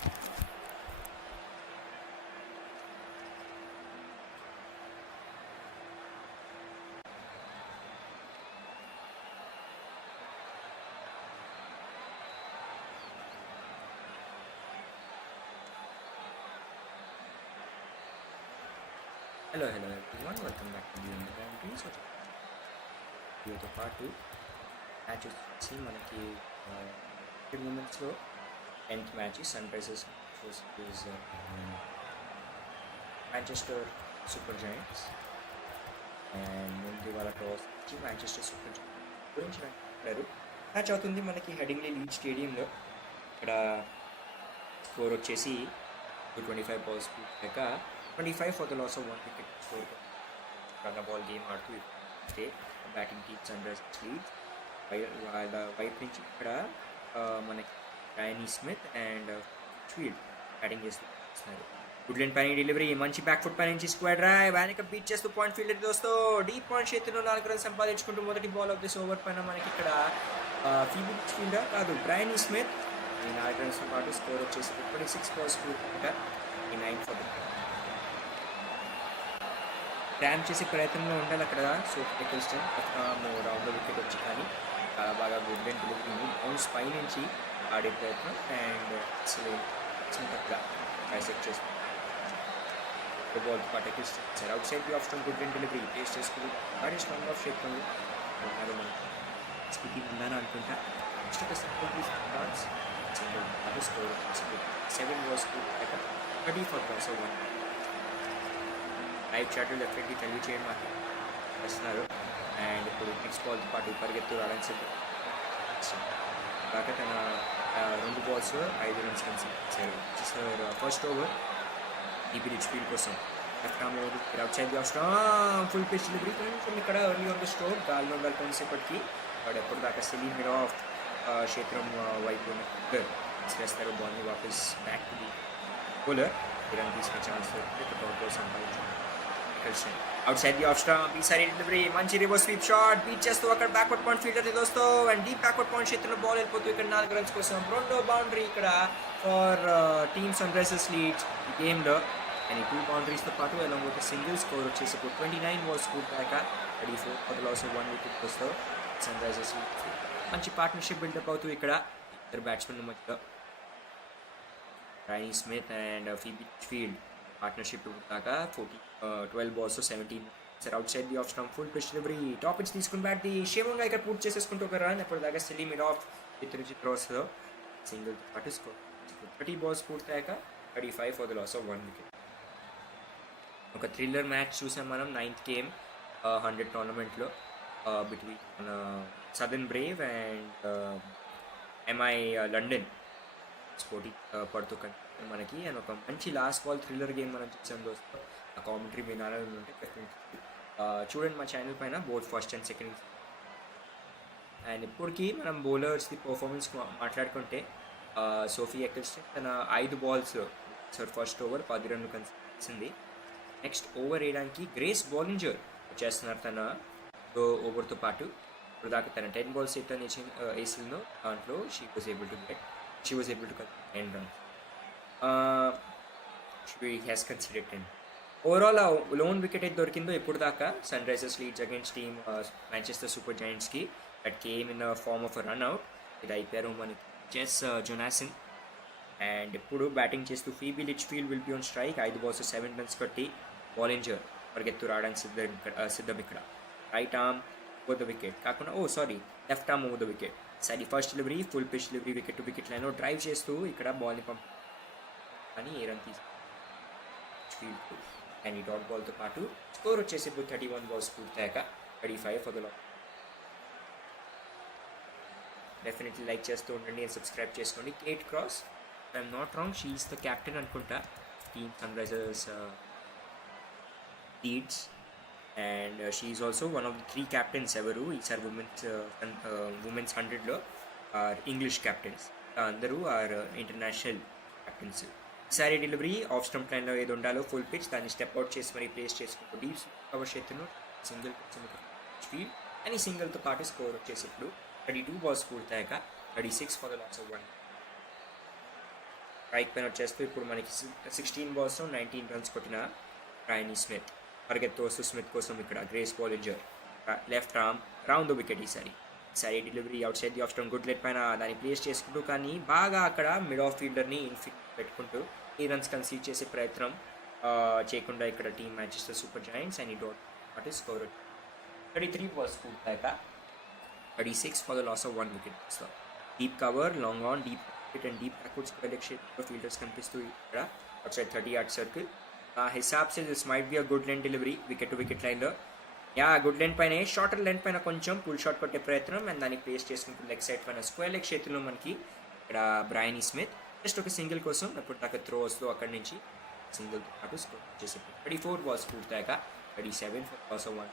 Hello, everyone. Welcome back to the Boundaries. వీడియోతో పాటు matches వచ్చి మనకి మూమెంట్స్లో 10th match Sunrisers versus Manchester super Giants. And ముందు వాళ్ళ టాస్ వచ్చి మాంచెస్టర్ సూపర్ జాయింట్స్ గురించి మాట్లాడారు. మ్యాచ్ అవుతుంది మనకి హెడింగ్లీ లీడ్ స్టేడియంలో. ఇక్కడ స్కోర్ వచ్చేసి 25 balls లేక 25 for the loss of 1 wicket score. Run ball game ఆడుతూ stay batting team Sunrisers Leeds. వాళ్ళ వైపు నుంచి ఇక్కడ మనకి Rhianna Smith and field batting చేస్తున్నారు. గుడ్లెండ్ పైన డెలివరీ మంచి బ్యాక్ ఫుట్ పై నుంచి స్క్వాడ్ డ్రైవ్ వెనక బీట్ చేస్తూ పాయింట్ ఫీల్డర్ దోస్తో డీప్ పాయింట్ చేతిలో 4 runs సంపాదించుకుంటూ మొదటి బాల్ ఆఫ్ దిస్ ఓవర్ పైన మనకి ఇక్కడ ఫీబీ లిచ్ఫీల్డ్ కాదు రాయనీ స్మిత్ ఈ 4 runs పాటు స్కోర్ వచ్చేసి 26 balls ఈ 9 for the ర్యామ్ చేసే ప్రయత్నంలో ఉండాలి అక్కడ. సోఫీ ఎక్లెస్టోన్ రౌండ్ వికెట్ వచ్చి కానీ చాలా బాగా గుడ్లెండ్ డెలివరీ బౌన్స్ పై నుంచి ఆడే ప్రయత్నం అండ్ సింపుల్గా ట్రైసెక్ట్ చేస్తుంది. బాల్ పాటు Ecclestone outside the off stump good length delivery taste చేసుకుని వాడి స్ట్రాంగ్ ఆఫ్ షేప్ ఉన్నారు మనకి స్మృతి మందాన అనుకుంటా. నెక్స్ట్ ఒక సింగిల్ అది score 7 balls 30 for the loss of 1. Live చాట్లో డెఫినెట్లీ తెలుగు చేయడం చేస్తున్నారు. అండ్ ఇప్పుడు నెక్స్ట్ బాల్తో పాటు పరిగెత్తు రావడానికి కాక తన 2 balls 5 runs consider first over Phoebe Litchfield కోసం left arm over outside the off full pitch delivery కొంచెం ఇక్కడ ఎర్లీ ఆన్ ద స్ట్రోక్ గాల్లో ఉండాలి కొంతసేపటికి. వాడు ఎప్పుడు దాకా సెలీమ్ మీద ఆఫ్ క్షేత్రం వైపు చేస్తారు. బాల్ని వాపస్ back to the bowler run తీసుకునే ఛాన్స్ బాల్ సంపాదించారు. Outside the off stump ఈసారి డెలివరీ మంచి రివర్స్ స్వీప్ షాట్ బీట్ చేస్తూ అక్కడ బ్యాక్వర్డ్ పాయింట్ ఫీల్డర్ దోస్తో అండ్ డీప్ బ్యాక్వర్డ్ పాయింట్ క్షేత్రంలో బాల్ వెళ్ళిపోతూ ఇక్కడ 4 runs కోసం రెండో బౌండరీ ఇక్కడ ఫర్ టీమ్ సన్రైజర్స్ లీడ్స్ ఈ గేమ్లో. అండ్ ఈ 2 boundaries పాటు అలాంగ్ విత్ సింగిల్ స్కోర్ వచ్చేసి 29 balls దాకా 34 for the loss of 1 wicket వస్తూ సన్రైజర్స్ లీడ్స్ మంచి పార్ట్నర్షిప్ బిల్డప్ అవుతూ ఇక్కడ ఇద్దరు బ్యాట్స్మెన్ మధ్యలో Rhianna Smith and Phoebe Litchfield partnership దాకా 12 balls 17 సార్ outside the off stump full pitch delivery top pitch తీసుకుని బ్యాట్ ది క్షేమంగా ఇక్కడ పూర్తి చేసేసుకుంటూ ఒక రన్ అప్పుడు దాకా సెలీ మిడ్ ఆఫ్ త్రోస్లో సింగిల్ పాటు స్కోర్ 30 balls పూర్తయ్యాక 35 for the loss of 1 wicket. ఒక థ్రిల్లర్ మ్యాచ్ చూసాం మనం 9th game 100 టోర్నమెంట్లో between southern Brave and MI London sporting పడుతూ మనకి అండ్ ఒక మంచి లాస్ట్ బాల్ థ్రిల్లర్ గేమ్ మనం చూసాం దోస్తో. ఆ కామెంటరీ వినాలని ఉంటే డెఫినెట్లీ చూడండి మా ఛానల్ పైన both first and second. And ఇప్పటికీ మనం బౌలర్స్ది పర్ఫార్మెన్స్ మాట్లాడుకుంటే సోఫీ ఎక్లెస్టోన్ తన 5 balls sir first over 10 runs కనిపిస్తుంది. నెక్స్ట్ ఓవర్ వేయడానికి గ్రేస్ బాలింజర్ వచ్చేస్తున్నారు తన ఓవర్తో పాటు. ఇప్పుడు దాకా తన 10 balls వేసిల్లో దాంట్లో she was able to cut 10 runs. She has considered 10. Overall లోన్ వికెట్ అయితే దొరికిందో ఇప్పుడు దాకా Sunrisers Leeds against team Manchester super జాయింట్స్కి that came in form of run out. ఇది అయిపోయారు మనకి చెస్ జొనాసన్. అండ్ ఇప్పుడు బ్యాటింగ్ చేస్తూ Phoebe Litchfield will be on strike 5 balls 7 runs కొట్టి బాలింజర్ పరిగెత్తు రావడానికి సిద్ధం ఇక్కడ. Right arm over the wicket కాకుండా left arm over the wicket. సరి first delivery full pitch delivery wicket to wicket లైన్లో డ్రైవ్ చేస్తూ ఇక్కడ బాల్ని కానీ ఏ రన్ తీసుకు అండ్ ఈ డాట్ బాల్తో పాటు స్కోర్ వచ్చేసి ఇప్పుడు 31 balls పూర్తయ్యాక 35 for the loss. Definitely like చేస్తూ ఉండండి అండ్ సబ్స్క్రైబ్ చేసుకోండి. Kate Cross I'm not wrong she is the captain అనుకుంటా team Sunrisers Leeds and she is also one of the 3 captains ఎవరు ఈసారి ఉమెన్స్ 100లో ఆర్ ఇంగ్లీష్ క్యాప్టెన్స్. అందరూ are international captains. ఈసారి delivery off stump లైన్లో ఏది ఉండాలో full pitch దాన్ని స్టెప్ అవుట్ చేసి మరి ప్లేస్ చేసుకుంటూ డీప్ కవర్ చేతును సింగిల్ ఫీల్డ్ అని సింగిల్తో పాటు స్కోర్ వచ్చేసి ఇప్పుడు 32 balls పూర్తయ్యాక 36 for the loss of 1. Strike పైన వచ్చేస్తూ ఇప్పుడు మనకి 16 balls 19 runs కొట్టిన బ్రైనీ స్మిత్. పరిగెత్తు వస్తూ స్మిత్ కోసం ఇక్కడ Grace Ballinger left arm round the wicket. ఈసారి delivery outside the off stump good length పైన దాన్ని ప్లేస్ చేసుకుంటూ కానీ బాగా అక్కడ మిడ్ ఆఫ్ ఫీల్డర్ని ఇన్ఫిట్ పెట్టుకుంటూ ఈ రన్స్ కన్సీడ్ చేసే ప్రయత్నం చేయకుండా ఇక్కడ team Manchester super Giants and ఈ డోట్ వాట్ ఈస్ స్కోర్ 33 balls పూర్తయ్యాక 36 for the loss of 1 wicket. So deep cover, long on, deep wicket and deep backwards collection of fielders కనిపిస్తూ ఇక్కడ outside 30 yard circle. హిసాబ్ సే this might be a good length delivery wicket to wicket లైన్లో. Good length పైన shorter length పైన కొంచెం pull shot కొట్టే ప్రయత్నం అండ్ దాన్ని ప్లేస్ చేసుకుంటూ లెగ్ సైడ్ పైన స్క్వేర్ లెగ్ చేతిలో మనకి ఇక్కడ బ్రైనీ స్మిత్ జస్ట్ ఒక సింగిల్ కోసం అప్పుడు దాకా త్రో వస్తూ అక్కడి నుంచి సింగిల్తో పాటు స్కోర్ చేసేప్పుడు 34 balls పూర్తయ్యాక 37 for loss of 1.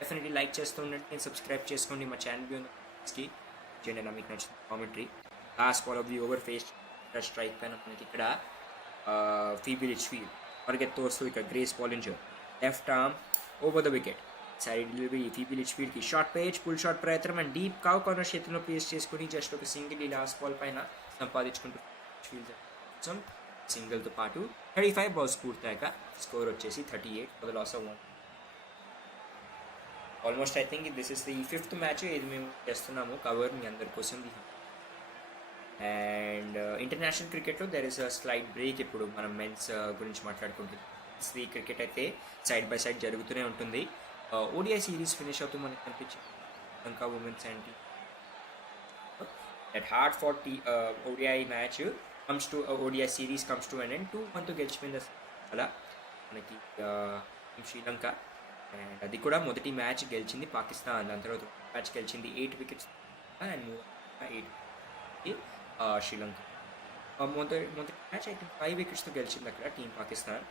Definitely like చేస్తూ ఉండండి నేను సబ్స్క్రైబ్ చేసుకోండి మా ఛానల్ చేయండి నా మీకు నచ్చిన commentary. Last ball of the over face strike పైన మనకి ఇక్కడ ఫీబీ లిచ్ఫీల్డ్ పరిగెత్తు వస్తూ ఇక్కడ Grace Ballinger left arm over the wicket. Side delivery Phoebe లిచ్ఫీల్డ్కి షార్ట్ పేజ్ పుల్ షాట్ ప్రయత్నం అండ్ డీప్ కావ్ కార్నర్ చేతిలో ప్లేస్ చేసుకుని జస్ట్ ఒక సింగిల్ ఈ లాస్ట్ బాల్ పైన సంపాదించుకుంటూ కొంచెం సింగిల్తో పాటు 35 balls పూర్తయ్యాక స్కోర్ వచ్చేసి 38 for the loss of 1. Almost I think this is the 5th match ఇది మేము చేస్తున్నాము కవర్ మీ అందరి కోసం. అండ్ ఇంటర్నేషనల్ క్రికెట్లో there is a slight break. ఇప్పుడు మనం మెన్స్ గురించి మాట్లాడుకుంటున్నాం. ఈ క్రికెట్ అయితే సైడ్ బై సైడ్ జరుగుతూనే ఉంటుంది. ఓడిఐ సిరీస్ ఫినిష్ అవుతూ మనకు కనిపించింది Sri Lanka women's and that hard fought ODI match comes to ODI series comes to and 2-1 గెలిచిపోయింది అలా మనకి శ్రీలంక. అండ్ అది కూడా మొదటి మ్యాచ్ గెలిచింది పాకిస్తాన్. దాని తర్వాత మ్యాచ్ గెలిచింది 8 wickets అండ్ 8 శ్రీలంక. మొదటి మ్యాచ్ అయితే 5 wicketsతో గెలిచింది అక్కడ టీం పాకిస్తాన్.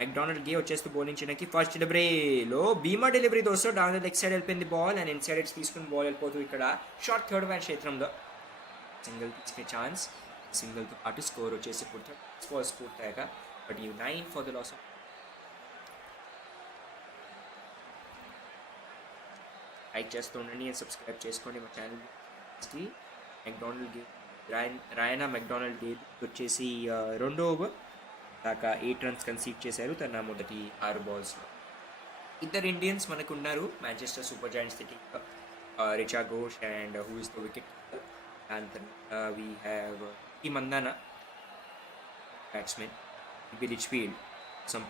మెక్డానల్డ్ గే వచ్చేస్తూ బౌలింగ్ చేయడానికి ఫస్ట్ డెలివరీలో భీమా డెలివరీ దోస్తూ డాన్ లెగ్ సైడ్ వెళ్ళిపోయింది ball and in side edge తీసుకుని బాల్ వెళ్ళిపోతూ ఇక్కడ షార్ట్ థర్డ్ మ్యాచ్ క్షేత్రంలో సింగిల్ తీసుకునే ఛాన్స్. సింగిల్తో పాటు స్కోర్ వచ్చేసి పూర్తయ్యాక 39 for the loss of. Like చేస్తూ ఉండండి అండ్ సబ్స్క్రైబ్ చేసుకోండి మా ఛానల్కి. మెక్డానల్డ్ గే రాయనా మెక్డానల్డ్ గే వచ్చేసి రెండో ఓవర్ దాకా 8 runs కన్సీడ్ చేశారు తన మొదటి 6 balls. ఇద్దరు ఇండియన్స్ మనకు ఉన్నారు మాంచెస్టర్ సూపర్ జాయింట్స్ టీంలో, Richa Ghosh and who is the wicket. And we have Phoebe Mandhana batsmen. Phoebe Litchfield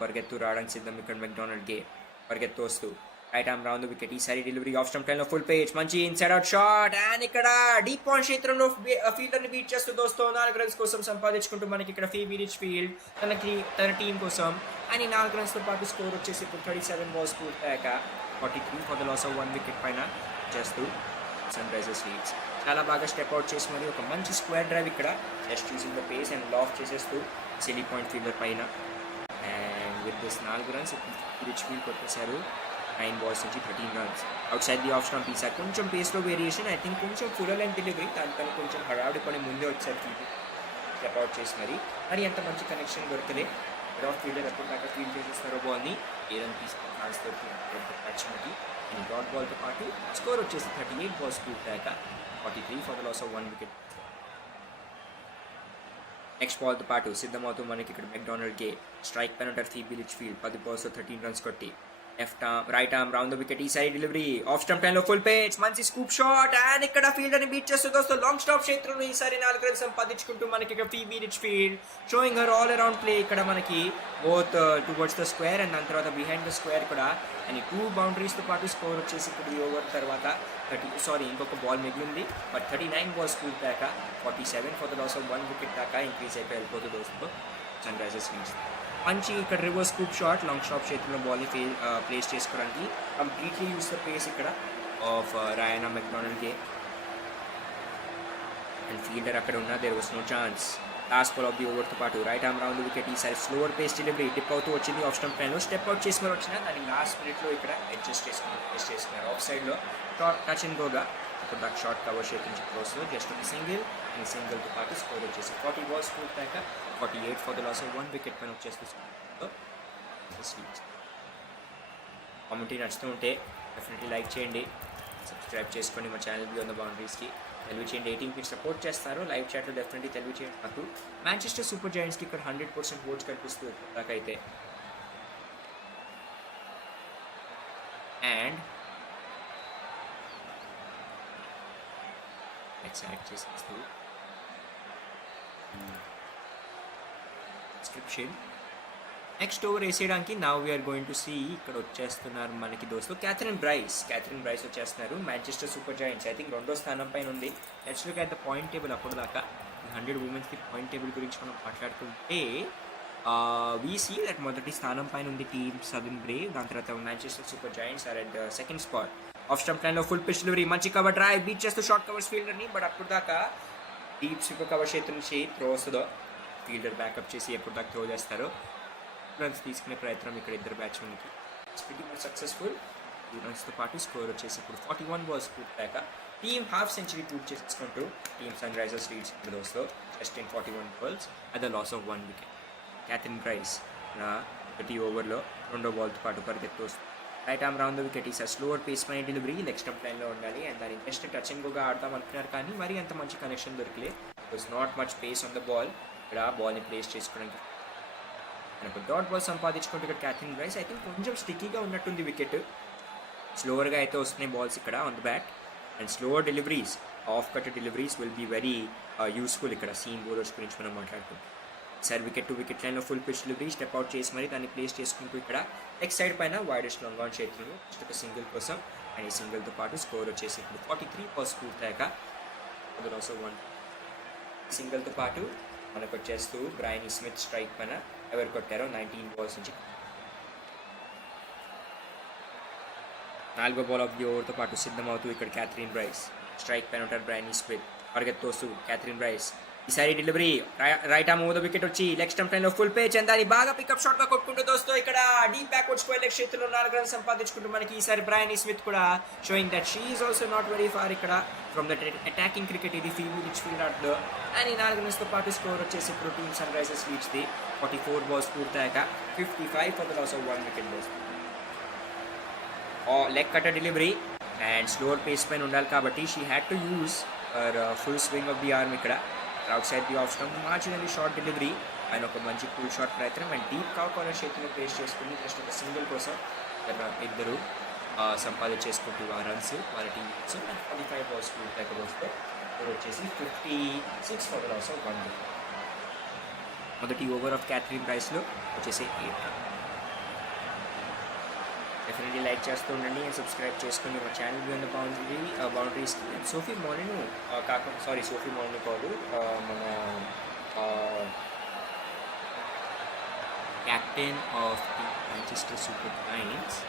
పరిగెత్తు రావడానికి సిద్ధం ఇక్కడ మెక్డానల్డ్ గే పరిగెత్తు వస్తూ right arm round the wicket. ఈసారి డెలివరీ ఆఫ్ స్టంప్ లైన్లో ఫుల్ పేజ్ మంచి ఇన్సైడ్ అవుట్ షాట్ అండ్ ఇక్కడ డీప్ పాయింట్ క్షేత్రంలో ఫీల్డర్ని బీట్ చేస్తూ దోస్తూ 4 runs కోసం సంపాదించుకుంటూ మనకి ఇక్కడ ఫీబీ లిచ్ఫీల్డ్ తన టీం కోసం అండ్ ఈ 4 runsతో పాటు స్కోర్ వచ్చేసి ఇప్పుడు 37 balls పూర్తయ్యాక 43 for the loss of 1 wicket పైన చేస్తూ సన్రైజర్స్ లీడ్స్ చాలా బాగా స్టెప్ అవుట్ చేసి మరి ఒక మంచి స్క్వేర్ డ్రైవ్ ఇక్కడ just using the pace and loft చేసేస్తూ సిలీ పాయింట్ ఫీల్డర్ పైన. And with this 4 runs Litchfield కొట్టేశారు 9 balls నుంచి 13 runs. Outside the off stump ఈసారి కొంచెం పేస్లో వేరియేషన్ ఐ థింక్ కొంచెం ఫుల్ లెంత్ డెలివరీ దానికన్నా కొంచెం హడావుడి పని ముందే వచ్చారు ఫీల్డ్ స్టెప్ అవుట్ చేసి మరి ఎంత మంచి కనెక్షన్ దొరకలే. ఆఫ్ ఫీల్డర్ ఎప్పుడు దాకా ఫీల్డ్ చేసేస్తారో బాల్ని ఏ రన్ తీసుకుని ఛాన్స్ దొరుకుతుంది బ్యాట్స్మెన్కి. అండ్ డాట్ బాల్తో పాటు స్కోర్ వచ్చేసి 38 balls పూర్తయ్యాక 43 for the loss of 1 wicket. Next బాల్తో పాటు సిద్ధమవుతూ మనకి ఇక్కడ మెక్డానల్డ్ గే స్ట్రైక్ పైన ఉంటారు ఫీబీ లిచ్ఫీల్డ్ 10 balls 13 runs కొట్టి left arm right arm round the wicket. ఈ సైడ్ డెలివరీ ఆఫ్ స్టంప్ లైన్లో ఫుల్ పేజ్ మంచి స్కూప్ షాట్ అండ్ ఇక్కడ ఫీల్డర్ని బీట్ చేస్తూ దోస్తూ లాంగ్ స్టాప్ క్షేత్రంలో ఈసారి 4 runs సంపాదించుకుంటూ మనకి ఇక్కడ Phoebe Litchfield showing her all around play ఇక్కడ మనకి both towards the square and దాని తర్వాత బిహైండ్ ద స్క్వేర్ కూడా అండ్ 2 boundaries పాటు స్కోర్ వచ్చేసి ఇప్పుడు ఈ ఓవర్ తర్వాత ఇంకొక బాల్ మిగిలింది బట్ 39 balls పూర్తయ్యాక 47 for the loss of 1 wicket దాకా ఇంక్రీజ్ అయిపోయి వెళ్ళిపోతూ దోస్తూ సన్రైజర్స్ లీడ్స్. మంచి ఇక్కడ reverse scoop shot long stop చేతిలో బాల్ని ప్లేస్ చేసుకోవడానికి కంప్లీట్లీ యూస్ ద పేస్ ఇక్కడ of Rhianna McDonald Gay and fielder అక్కడ ఉన్న there was no chance. Last ball of the ఓవర్తో పాటు రైట్ ఆర్మ్ రౌండ్ వికెట్. ఈసారి స్లోవర్ పేస్ డెలివరీ డిప్ అవుతూ వచ్చింది ఆఫ్ స్టంప్ లైన్లో స్టెప్ అవుట్ చేసి మరి వచ్చిన దాన్ని లాస్ట్ మినిట్లో ఇక్కడ అడ్జస్ట్ చేసుకున్నారు ఆఫ్ సైడ్లో షార్ట్ టచ్ అండ్ గోగా ఇప్పుడు దాకా షార్ట్ కవర్ చేయించి క్లోజ్ జస్ట్ ఒక సింగిల్తో పాటు స్కోర్ వచ్చేసి 40 balls పూర్తయ్యాక 48 for the loss of 1 wicket పైన వచ్చేస్తుంది. కామెంటరీ నచ్చుతూ ఉంటే డెఫినెట్లీ లైక్ చేయండి, సబ్స్క్రైబ్ చేసుకోండి మా ఛానల్ బియాండ్ ద బౌండరీస్కి. తెలుగు చేయండి 18 సపోర్ట్ చేస్తారు లైవ్ చాట్లో డెఫినెట్లీ తెలుగు చేయండి నాకు. మాంచెస్టర్ సూపర్ జైంట్స్కి ఇక్కడ 100% ఓట్స్ కనిపిస్తుంది నాకైతే. అండ్ యాడ్ చేసేస్తూ డిస్క్రిప్షన్ నెక్స్ట్ ఓవర్ వేసేయడానికి now we are going to see ఇక్కడ వచ్చేస్తున్నారు మనకి దోస్తు క్యాథరిన్ బ్రైస్ వచ్చేస్తున్నారు Manchester super giants. I think 2వ స్థానం పైన ఉంది. Let's look at the point table. అప్పుడు దాకా 100 ఉమెన్స్కి పాయింట్ టేబుల్ గురించి మనం మాట్లాడుకుంటే వీ సీ దట్ మొదటి స్థానం పైన ఉంది టీమ్ సదర్న్ బ్రేవ్. దాని తర్వాత Manchester super Giants are at second spot. Off stump లైన్లో ఫుల్ పిచ్ డెలివరీ, మంచి కవర్ డ్రైవ్, బీట్ చేస్తూ షార్ట్ కవర్స్ ఫీల్డర్ని. బట్ అప్పుడు దాకా డీప్ స్వీపర్ కవర్ చేతి నుంచి త్రో వస్తుందో ఫీల్డర్ బ్యాకప్ చేసి ఎప్పుడు దాకా త్రో చేస్తారో రన్స్ తీసుకునే ప్రయత్నం ఇక్కడ ఇద్దరు బ్యాట్స్మెన్కి. Very much successful. 2 రన్స్తో పాటు స్కోర్ వచ్చేసి ఇప్పుడు 41 బాల్స్ పూర్తయ్యాక టీమ్ హాఫ్ సెంచరీ పూర్తి చేసుకుంటూ టీమ్ సన్ రైజర్స్ లీడ్స్ దోస్లో just in 41 balls at the loss of 1 wicket. Catherine Bryce ప్రతి ఓవర్లో 2వ బాల్తో పాటు పరిగెత్తు వస్తుంది. Right arm round the wicket is slower pace పైన డెలివరీ లెగ్ స్టంప్ లైన్లో ఉండాలి. అండ్ దాన్ని జస్ట్ టచ్ అండ్ గోగా ఆడతాం అనుకున్నారు కానీ మరి అంత మంచి కనెక్షన్ దొరికలే. Was not much pace on the ball. ఇక్కడ బాల్ని ప్లేస్ చేసుకోవడానికి ఒక డాట్ బాల్ సంపాదించుకుంటే ఇక్కడ క్యాథరిన్ బ్రైస్ ఐ థింక్ కొంచెం స్టిక్కీగా ఉన్నట్టుంది వికెట్. స్లోవర్గా అయితే వస్తున్నాయి బాల్స్ ఇక్కడ on the bat. And slower deliveries, off cut deliveries will be very useful ఇక్కడ సీమ్ బౌలర్స్ గురించి మనం మాట్లాడుకుంటాం. సార్ వికెట్ టు వికెట్ లైన్లో full pitch delivery step out చేసి మరి దాన్ని ప్లేస్ చేసుకుంటూ ఇక్కడ లెగ్ సైడ్ పైన వైడెస్ట్ లాంగ్ ఆన్ చేతులు జస్ట్ ఒక సింగిల్ కోసం. అండ్ ఈ సింగిల్తో పాటు స్కోర్ వచ్చేసి ఇప్పుడు 43 బాల్స్ పూర్తయ్యాక ఆల్సో 1 సింగిల్తో పాటు మనకు వచ్చేస్తూ బ్రైన్ స్మిత్ స్ట్రైక్ పైన ఎవరు కొట్టారో 19 బాల్స్ నుంచి 4వ బాల్ ఆఫ్ ది ఓవర్తో పాటు సిద్ధమవుతూ ఇక్కడ క్యాథరిన్ బ్రైస్ స్ట్రైక్ పైన ఉంటారు. బ్రైన్ స్మిత్ పరిగెత్తోస్తూ క్యాథరిన్ బ్రైస్ ఈసారి delivery right arm over the wicket వచ్చి లెగ్ స్టంప్ లైన్లో ఫుల్ పేచ్ అండ్ దాన్ని బాగా పికప్ షాట్గా కొట్టుకుంటూ దోస్తూ ఇక్కడ డీప్ బ్యాక్వర్డ్ స్క్వేర్ లెగ్ చేతిలో 4 రన్స్ సంపాదించుకుంటూ మనకి ఈసారి బ్రైన్ స్మిత్ కూడా showing that she is also not very far ఇక్కడ ఫ్రమ్ దట్ అటాకింగ్ క్రికెట్. ఇది ఫీబీ లిచ్ఫీల్డ్ ఆటలో అండ్ ఈ 4 రన్స్తో పాటు స్కోర్ వచ్చేసి ఇప్పుడు టీమ్ సన్ రైజర్స్ లీడ్స్ది 44 బాల్స్ పూర్తయ్యాక 55 for the loss of 1 wicket balls. Leg cutter delivery and slower pace పైన ఉండాలి కాబట్టి she had to use full swing of the arm ఇక్కడ outside the off stump marginally short delivery ఆయన ఒక మంచి cool shot ప్రయత్నం. And deep corner చేతిలో place చేసుకుని జస్ట్ ఒక సింగిల్ కోసం ఇద్దరు సంపాదించేసుకుంటూ ఆ రన్స్ వాళ్ళ టీం కోసం. అండ్ 45 బాల్స్ పూర్తయ్యాక వస్తే వచ్చేసి 56 for the loss of 1 wicket. మొదటి ఓవర్ ఆఫ్ క్యాథరిన్ బ్రైస్లో వచ్చేసి 8. డెఫినెట్లీ లైక్ చేస్తూ ఉండండి అండ్ సబ్స్క్రైబ్ చేసుకోండి మా channel beyond boundaries. Sophie morning Sophie morning కాదు మన captain of the Manchester super giants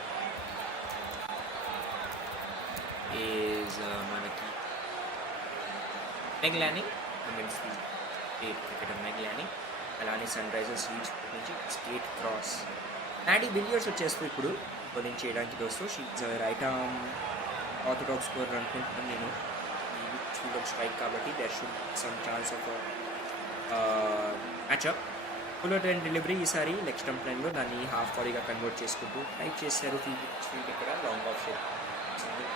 is మనకి Meg Lanning, women's state cricketer Meg Lanning. అలానే సన్ రైజర్స్ లీడ్స్ నుంచి స్టేట్ క్రాస్ నాడీ విలియర్స్ వచ్చేస్తూ ఇప్పుడు బౌలింగ్ చేయడానికి దోస్తూ she's right arm orthodox score అనుకుంటున్నాను నేను. ఈ స్ట్రైక్ కాబట్టి there should some chance of matchup. Full and delivery ఈసారి లెగ్ స్టంప్ లైన్లో దాన్ని హాఫ్ వారీగా కన్వర్ట్ చేసుకుంటూ టైప్ చేశారు ఫీబీ లిచ్ఫీల్డ్ ఇక్కడ long off shape single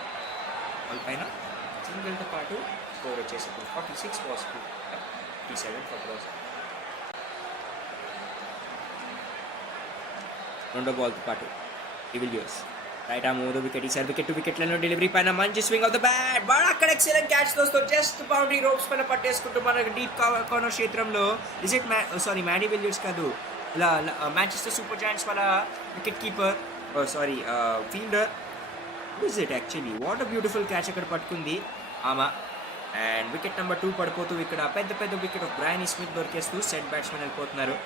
ball పైన సింగిల్తో పాటు స్కోర్ వచ్చేసి 46 బాల్స్ 57 ఫర్ ద లాస్. 2వ బాల్తో పాటు de Villiers right arm over the wicket ఈసారి వికెట్ టు వికెట్ లైన్లో డెలివరీ పైన మంచి swing off the bat but అక్కడ ఎక్సలెంట్ క్యాచ్ దోస్తూ జస్ట్ బౌండరీ రోప్స్ పైన పట్టేసుకుంటూ మనకు డీప్ కార్నర్ క్షేత్రంలో మ్యాడీ విలియర్స్ కాదు ఇలా మాంచెస్టర్ సూపర్ జాయింట్స్ వాళ్ళ wicket keeper fielder is it actually what a beautiful catch అక్కడ పట్టుకుంది ఆమె. అండ్ వికెట్ నెంబర్ 2 పడిపోతూ ఇక్కడ పెద్ద వికెట్ ఆఫ్ బ్రైన్ స్మిత్ దొరికేస్తూ సెట్ బ్యాట్స్మెన్ వెళ్ళిపోతున్నారు.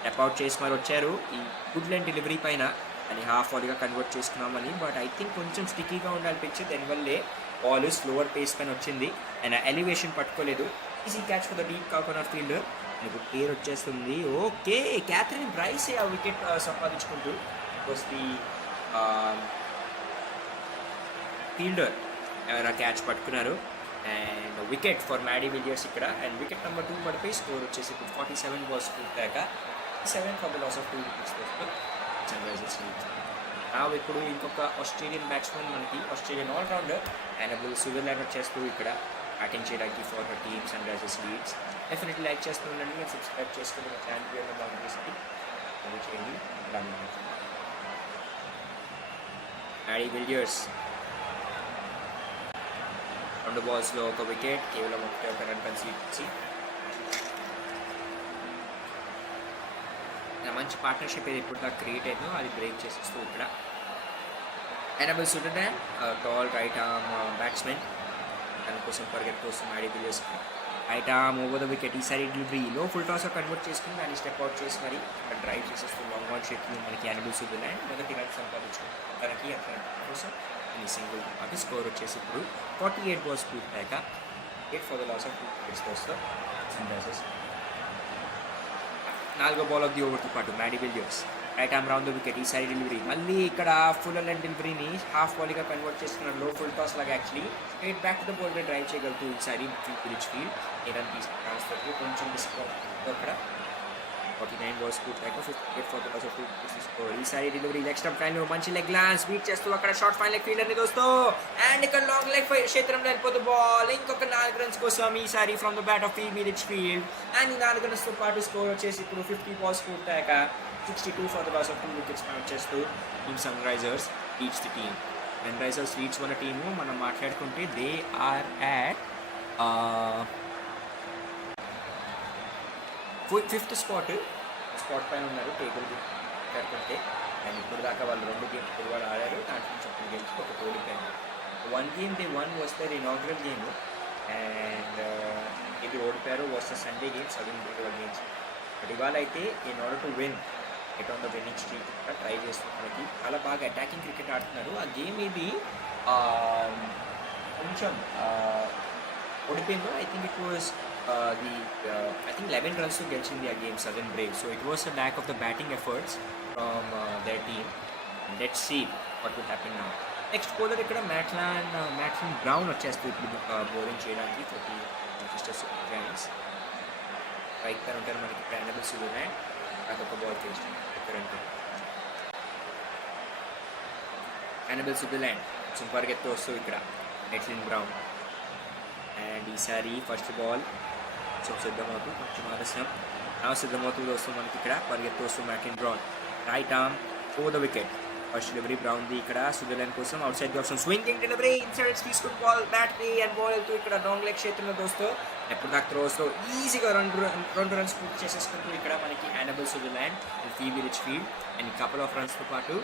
స్టెప్ అవుట్ చేసి మరి వచ్చారు ఈ గుడ్ లైన్ డెలివరీ పైన అని హాఫ్ వాలీగా కన్వర్ట్ చేసుకున్నామని. బట్ ఐ థింక్ కొంచెం స్టిక్కీగా ఉండాలి పిచ్, దానివల్లే బాల్ స్లోవర్ పేస్ పైన వచ్చింది అండ్ ఎలివేషన్ పట్టుకోలేదు. Easy catch for the deep corner fielder మీకు పేరు వచ్చేస్తుంది. ఓకే క్యాథరిన్ బ్రైస్ ఆ వికెట్ సంపాదించుకుంటూ ది ఫీల్డర్ ఎవరైనా క్యాచ్ పట్టుకున్నారు. And wicket for Maddy Villiers ఇక్కడ. అండ్ వికెట్ నెంబర్ 2 పడిపోయి స్కోర్ వచ్చేసి 47 బాల్స్ పూర్తయ్యాక 7 for the loss of 2 wickets Sunrisers Leeds. ఇప్పుడు ఇంకొక ఆస్ట్రేలియన్ బ్యాట్స్మెన్ మనకి ఆస్ట్రేలియన్ ఆల్రౌండర్ యానబుల్ సుదర్లాండ్ వచ్చేస్తూ ఇక్కడ బ్యాటింగ్ చేయడానికి for her team Sunrisers leads. Definitely like చేస్తూ ఉండండి అండ్ సబ్స్క్రైబ్ చేసుకుని మా ఛానల్ మీద బాగుంటుంది చేయండి. మ్యాడీ విలియర్స్ 2 balls-లో 1 వికెట్, కేవలం 1 రన్ కన్సీడ్ చేసి మంచి పార్ట్నర్షిప్ ఏది ఇప్పుడు దాకా క్రియేట్ అయిందో అది బ్రేక్ చేసేస్తూ ఇక్కడ enable Sudan tall right arm batsmen దానికోసం పరిగెత్తు కోసం Maddy Villiers right arm over the wicket. ఈసారి డెలివరీలో ఫుల్ టాస్గా కన్వర్ట్ చేసుకుని దాన్ని స్టెప్ అవుట్ చేసి మరి డ్రైవ్ చేసేస్తూ లాంగ్ ఆన్ షేక్లో మనకి ఎనబుల్ సుడన్ మొదటి రన్ సంపాదించుకుంటాం తనకి అతని కోసం ఈ సింగిల్ పాటు స్కోర్ వచ్చేసి ఇప్పుడు 48 balls పూర్తయ్యాక 8 for the loss of 2 wickets వస్తూ సన్రైజర్స్. 4వ బాల్ ఆఫ్ ది ఓవర్తో పాటు Maddy Villiers right arm round the wicket. ఈసారి డెలివరీ మళ్ళీ ఇక్కడ ఫుల్ అండ్ డెలివరీని హాఫ్ వాలీగా కన్వర్ట్ చేసుకున్నారు. లో ఫుల్ టాస్ లాగా actually straight back to the ball drive చేయగలుగుతూ ఈసారి ఫీబీ లిచ్ఫీల్డ్ ఏ రన్ తీసుకుని ట్రాన్స్ఫర్కి కొంచెం డిస్కౌంట్ అక్కడ 49 balls పూర్తయ్యాక 58 for the loss of 2 wickets score. ఈసారి డెలివరీ లెగ్ స్టంప్ లైన్లో మంచి లెగ్ గ్లాన్స్ బీట్ చేస్తూ అక్కడ షార్ట్ ఫైన్ లెగ్ ఫీల్డర్ని దోస్తూ అండ్ ఇక్కడ లాంగ్ లెగ్ క్షేత్రంలో వెళ్ళిపోతూ బాల్ ఇంకొక 4 runs కోసం ఈసారి from the bat of Phoebe Litchfield and ఈ 4 runsతో పాటు స్కోర్ వచ్చేసి ఇప్పుడు 50 balls పూర్తయ్యాక 62 for the loss of 2 wickets point చేస్తూ team Sunrisers leads the team. Sunrisers leads మన టీము మనం మాట్లాడుకుంటే they are at 5th spot పైన ఉన్నారు టేబుల్ మాట్లాడుకుంటే. అండ్ ఇప్పుడు దాకా వాళ్ళు 2 games ఇప్పుడు వాళ్ళు ఆడారు. దాంట్లో నుంచి 1 గెలిచి 1 ఓడిపోయారు. 1 game they won was their inaugural game and ఇది ఓడిపోయారు was the Sunday game Southern against. But ఇవాళ అయితే in order to win at on the winning streak try చేస్తున్నారు. చాలా బాగా అటాకింగ్ క్రికెట్ ఆడుతున్నారు. ఆ గేమ్ ఇది కొంచెం ఓడిపోయిందో I think it was I think 11 runs to గెలిచింది ఆ game Southern Brave. So it was a lack of the batting efforts from their team. Let's see what will happen now. Next bowler ఇక్కడ మ్యాట్లాన్ brown వచ్చేస్తుంది ఇప్పుడు bowling చేయడానికి 40 Manchester Giants. Right పైన ఉంటారు మనకి Annabel Sutherland అదొక బాల్ ఫేస్ట్ ఎనబుల్ సుడన్ పరిగెత్తు వస్తూ ఇక్కడ మ్యాట్లాన్ బ్రౌన్ అండ్ ఈసారి ఫస్ట్ బాల్ సిద్ధమవుతూ కొంచెం ఆలస్యం సిద్ధమవుతూ వస్తూ మనకి ఇక్కడ పరిగెత్తు వస్తూ Maitlan Brown right arm over the wicket. First delivery బ్రౌన్ది ఇక్కడ సుడన్ కోసం outside the option swinging delivery inside తీసుకుని బాల్ బ్యాటరీ అండ్ బాల్ వెళ్తూ ఇక్కడ లాంగ్ లెగ్ క్షేత్రంలో దోస్తూ ఎప్పుడు దాకా త్రోస్తో ఈజీగా 2 runs పూర్తి చేసేసుకుంటూ ఇక్కడ మనకి Annabel Sutherland and Phoebe Litchfield and couple of రన్స్తో పాటు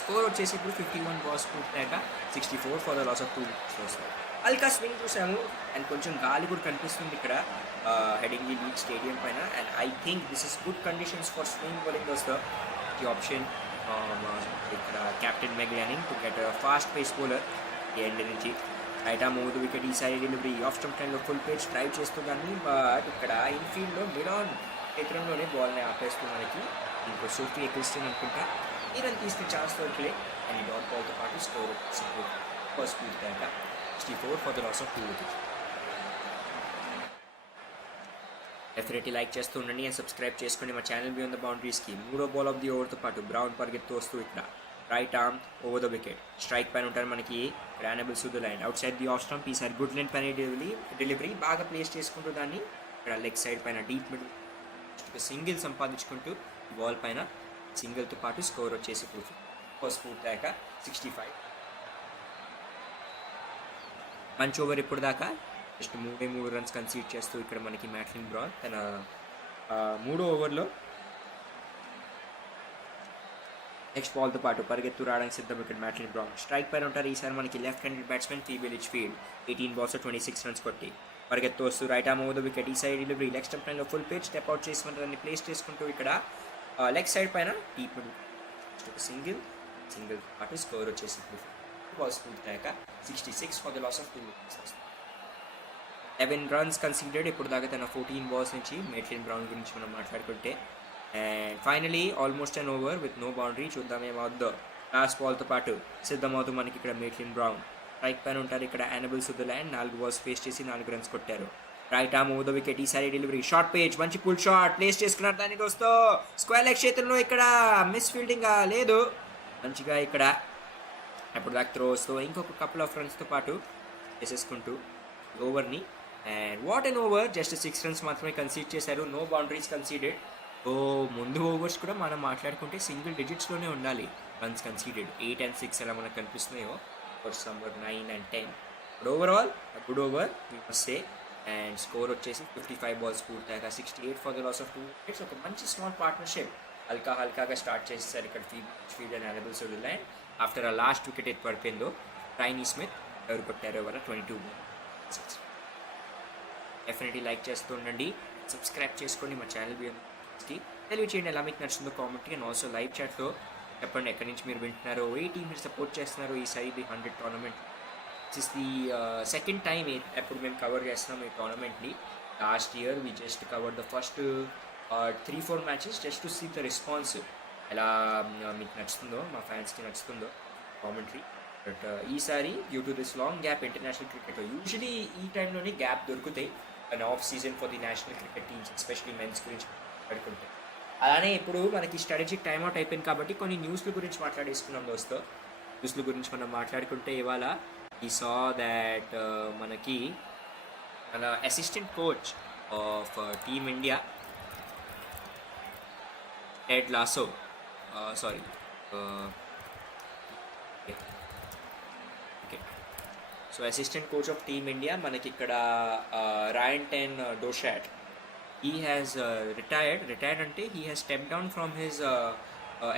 స్కోర్ వచ్చేసి ఇప్పుడు 51 balls పూర్తయ్యాక 64 for the loss of 2 wickets వస్తాయి. అల్కా స్వింగ్ చూసాము అండ్ కొంచెం గాలి కూడా కనిపిస్తుంది ఇక్కడ హెడింగ్ ది లీగ్ స్టేడియం పైన. And I think this is good conditions for swing bowling వస్తా ది ఆప్షన్ ఇక్కడ captain మెగ్ Lanning to get fast pace bowler ఈ ఎండ్ నుంచి right arm over the wicket. ఈసారి డెలివరీ ఆఫ్ స్టంప్ టైంలో full page drive చేస్తూ కానీ but ఇక్కడ ఇన్ఫీల్డ్లో mid on క్షేత్రంలోనే బాల్ని ఆపేస్తూ మనకి ఇంకో సోఫీ ఎక్లిస్టన్ అనుకుంటా ఈ రన్ తీసుకునే ఛాన్స్ దొరకలే అండ్ డాట్ బాల్తో పాటు స్కోర్ ఫస్ట్ పూర్తయ్యాక 64 for the loss of 2 wickets. Definitely like చేస్తూ ఉండండి అండ్ సబ్స్క్రైబ్ చేసుకుని మా ఛానల్ బియాండ్ ద బౌండరీస్కి. 3వ బాల్ ఆఫ్ ది ఓవర్తో పాటు బ్రౌన్ పరిగెత్తు వస్తూ ఇక్కడ right arm over the wicket. Strike పైన ఉంటారు మనకి Annabel Sudan out side the off stump. ఈసారి గుడ్ లెంత్ పైన డెలివరీ బాగా ప్లేస్ చేసుకుంటూ దాన్ని ఇక్కడ లెగ్ సైడ్ పైన డీప్ మిడ్ సింగిల్ సంపాదించుకుంటూ బాల్ పైన సింగిల్తో పాటు స్కోర్ వచ్చేసి ఫస్ట్ పూర్తయ్యాక 65. మంచి ఓవర్ ఇప్పుడు దాకా జస్ట్ 3 runs కన్సీడ్ చేస్తూ ఇక్కడ మనకి మ్యాట్లాన్ బ్రౌన్ తన 3వ ఓవర్లో నెక్స్ట్ బాల్తో పాటు పరిగెత్తు రావడానికి సిద్ధం ఇక్కడ మ్యాట్లాన్ బ్రౌన్. స్ట్రైక్ పైన ఉంటారు ఈసారి మనకి left handed batsmen Phoebe Litchfield 18 balls 26 runs కొట్టి పరిగెత్తు వస్తూ right arm over the wicket. ఈ సైడ్ డెలివరీ లెగ్ స్టంప్ లైన్లో ఫుల్ పేజ్ స్టెప్ అవుట్ చేసుకుంటూ దాన్ని ప్లేస్ చేసుకుంటూ ఇక్కడ లెగ్ సైడ్ పైన డీప్ సింగిల్ పాటు స్కోర్ వచ్చేసి balls పూర్తయ్యాక 66 for the loss of 2 wickets. 11 runs conceded ఇప్పుడు దాకా తన 14 balls నుంచి మ్యాట్లాన్ బ్రౌన్ గురించి మనం మాట్లాడుకుంటే. And finally almost an over with no boundary. చూద్దాం ఏమవుద్దో. లాస్ట్ బాల్తో పాటు సిద్ధమవుతూ మనకి ఇక్కడ మ్యాట్లాన్ బ్రౌన్ రైట్ పైన ఉంటారు ఇక్కడ ఎనబుల్ సుడన్ 4 balls ఫేస్ చేసి 4 runs కొట్టారు. Right arm over the wicket. ఈసారి డెలివరీ షార్ట్ పేజ్ మంచి పుల్ షాట్ ప్లేస్ చేసుకున్నారు దానికి వస్తూ స్క్వేర్ లెగ్ క్షేత్రంలో ఇక్కడ మిస్ ఫీల్డింగ్ లేదు మంచిగా ఇక్కడ అప్పుడు దాకా త్రోస్తో ఇంకొక కపుల్ ఆఫ్ రన్స్తో పాటు చేసేసుకుంటూ ఓవర్ని. And what an over, just 6 runs మాత్రమే కన్సీడ్ చేశారు, నో బౌండరీస్ కన్సీడెడ్. సో ముందు ఓవర్స్ కూడా మనం మాట్లాడుకుంటే సింగిల్ డిజిట్స్లోనే ఉండాలి రన్స్ కన్సీడెడ్. 8 and 6 ఎలా మనకు కనిపిస్తున్నాయో for number 9 and 10. But overall good over we must say. And score వచ్చేసి 55 balls పూర్తయ్యాక 68 for the loss of 2 wickets. ఒక మంచి స్మాల్ పార్ట్నర్షిప్ హల్కాగా స్టార్ట్ చేసేసారు ఇక్కడ ఫీల్డ్ అండ్ అనబుల్ సోడర్లాండ్. ఆఫ్టర్ ఆ లాస్ట్ వికెట్ ఎత్తి పడిపోయిందో ట్రైనీ స్మిత్ ఎవరు కొట్టారో వల్ల 22 balls. డెఫినెట్లీ లైక్ చేస్తూ ఉండండి, సబ్స్క్రైబ్ చేసుకోండి మా ఛానల్ కి, తెలియచేయండి ఎలా మీకు నచ్చిందో కామెంట్. అండ్ ఆల్సో లైవ్ చాట్లో చెప్పండి ఎక్కడి నుంచి మీరు వింటున్నారో, ఏ టీం మీరు సపోర్ట్ చేస్తున్నారో ఈసారి the 100 tournament. This is the second time ఎప్పుడు మేము కవర్ చేస్తున్నాం ఈ టోర్నమెంట్ని. Last year we just cover the first 3-4 matches just to see the response, ఎలా మీకు నచ్చుతుందో, మా ఫ్యాన్స్కి నచ్చుతుందో కామెంట్రీ. బట్ ఈసారి due to this long gap international క్రికెట్లో యూజువలీ ఈ టైంలోనే గ్యాప్ దొరుకుతాయి and off season for the national cricket teams, especially men's గురించి మాట్లాడుకుంటే. అలానే ఇప్పుడు మనకి స్ట్రాటజిక్ టైమ్అవుట్ అయిపోయింది కాబట్టి కొన్ని న్యూస్ల గురించి మాట్లాడేసుకున్నాం దోస్తో. న్యూస్ల గురించి మనం మాట్లాడుకుంటే ఇవాళ ఈ సా దాట్ మనకి మన assistant coach of team India Ted lasso, sorry so assistant coach of team India మనకి ఇక్కడ రాయన్ టెన్ డోషాట్, he has retired అంటే he has stepped down from his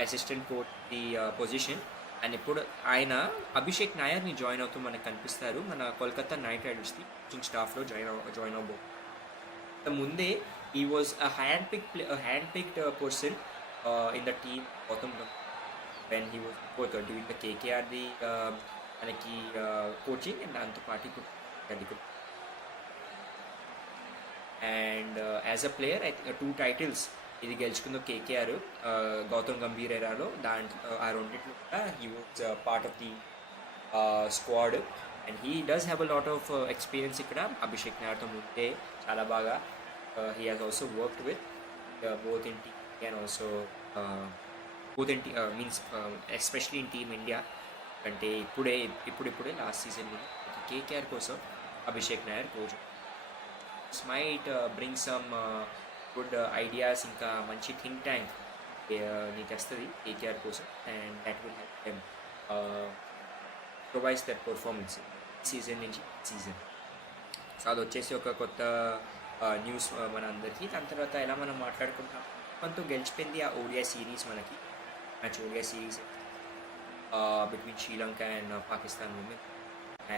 assistant coach the position. And ఇప్పుడు ఆయన అభిషేక్ నాయర్ని జాయిన్ అవుతూ మనకు కనిపిస్తారు మన కోల్కతా నైట్ రైడర్స్కి కోచింగ్ స్టాఫ్లో జాయిన్ అవబో. ముందే he was a hand-picked person in the team when he was doing the KKR the మనకి coaching and దాంతో పాటు and as a player 2 titles ఇది గెలుచుకుందో కేకేఆర్ గౌతమ్ గంభీర్ ఎరాలో. దాంట్లో ఆ రెండింటిలో కూడా he was part of the squad and he does have a lot of experience ఇక్కడ. అభిషేక్ నాయర్తో ముందే చాలా బాగా he has also worked with both in team and also both in means especially in team India. అంటే ఇప్పుడే last season KKR కోసం Abhishek Nair coach. might bring some good ideas, ఇంకా మంచి think tank నీకు వస్తుంది కేకేఆర్ కోసం and that will help them provides that performance season నుంచి season. So అది వచ్చేసి ఒక కొత్త న్యూస్ మన అందరికీ. దాని తర్వాత ఎలా మనం మాట్లాడుకుంటాం, మనతో గెలిచిపోయింది ఆ ఓడిఐ సిరీస్, మనకి match ODI series between Sri Lanka and Pakistan women.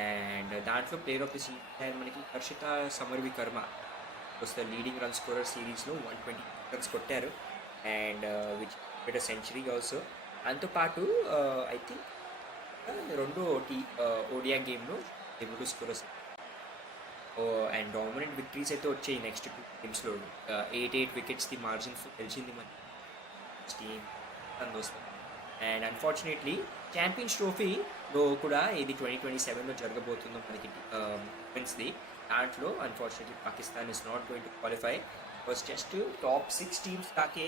And దాంట్లో ప్లేయర్ ఆఫ్ ది సీరీస్ మనకి హర్షిత సమర్వి కర్మ వస్తే లీడింగ్ రన్ స్కోరర్ సిరీస్లో 120 runs కొట్టారు and which with century also. దాంతోపాటు ఐ థింక్ రెండో ఓడియా గేమ్లో able to scorers and dominant victories అయితే వచ్చాయి next 2 games. 8 wickets the margins గెలిచింది మన టీమ్ వస్తుంది. అండ్ అన్ఫార్చునేట్లీ ఛాంపియన్స్ ట్రోఫీలో కూడా ఇది 2027లో జరగబోతుందో మనకి ఉమెన్స్ది. దాంట్లో unfortunately Pakistan is not going to qualify. Was just top 6 teams దాకే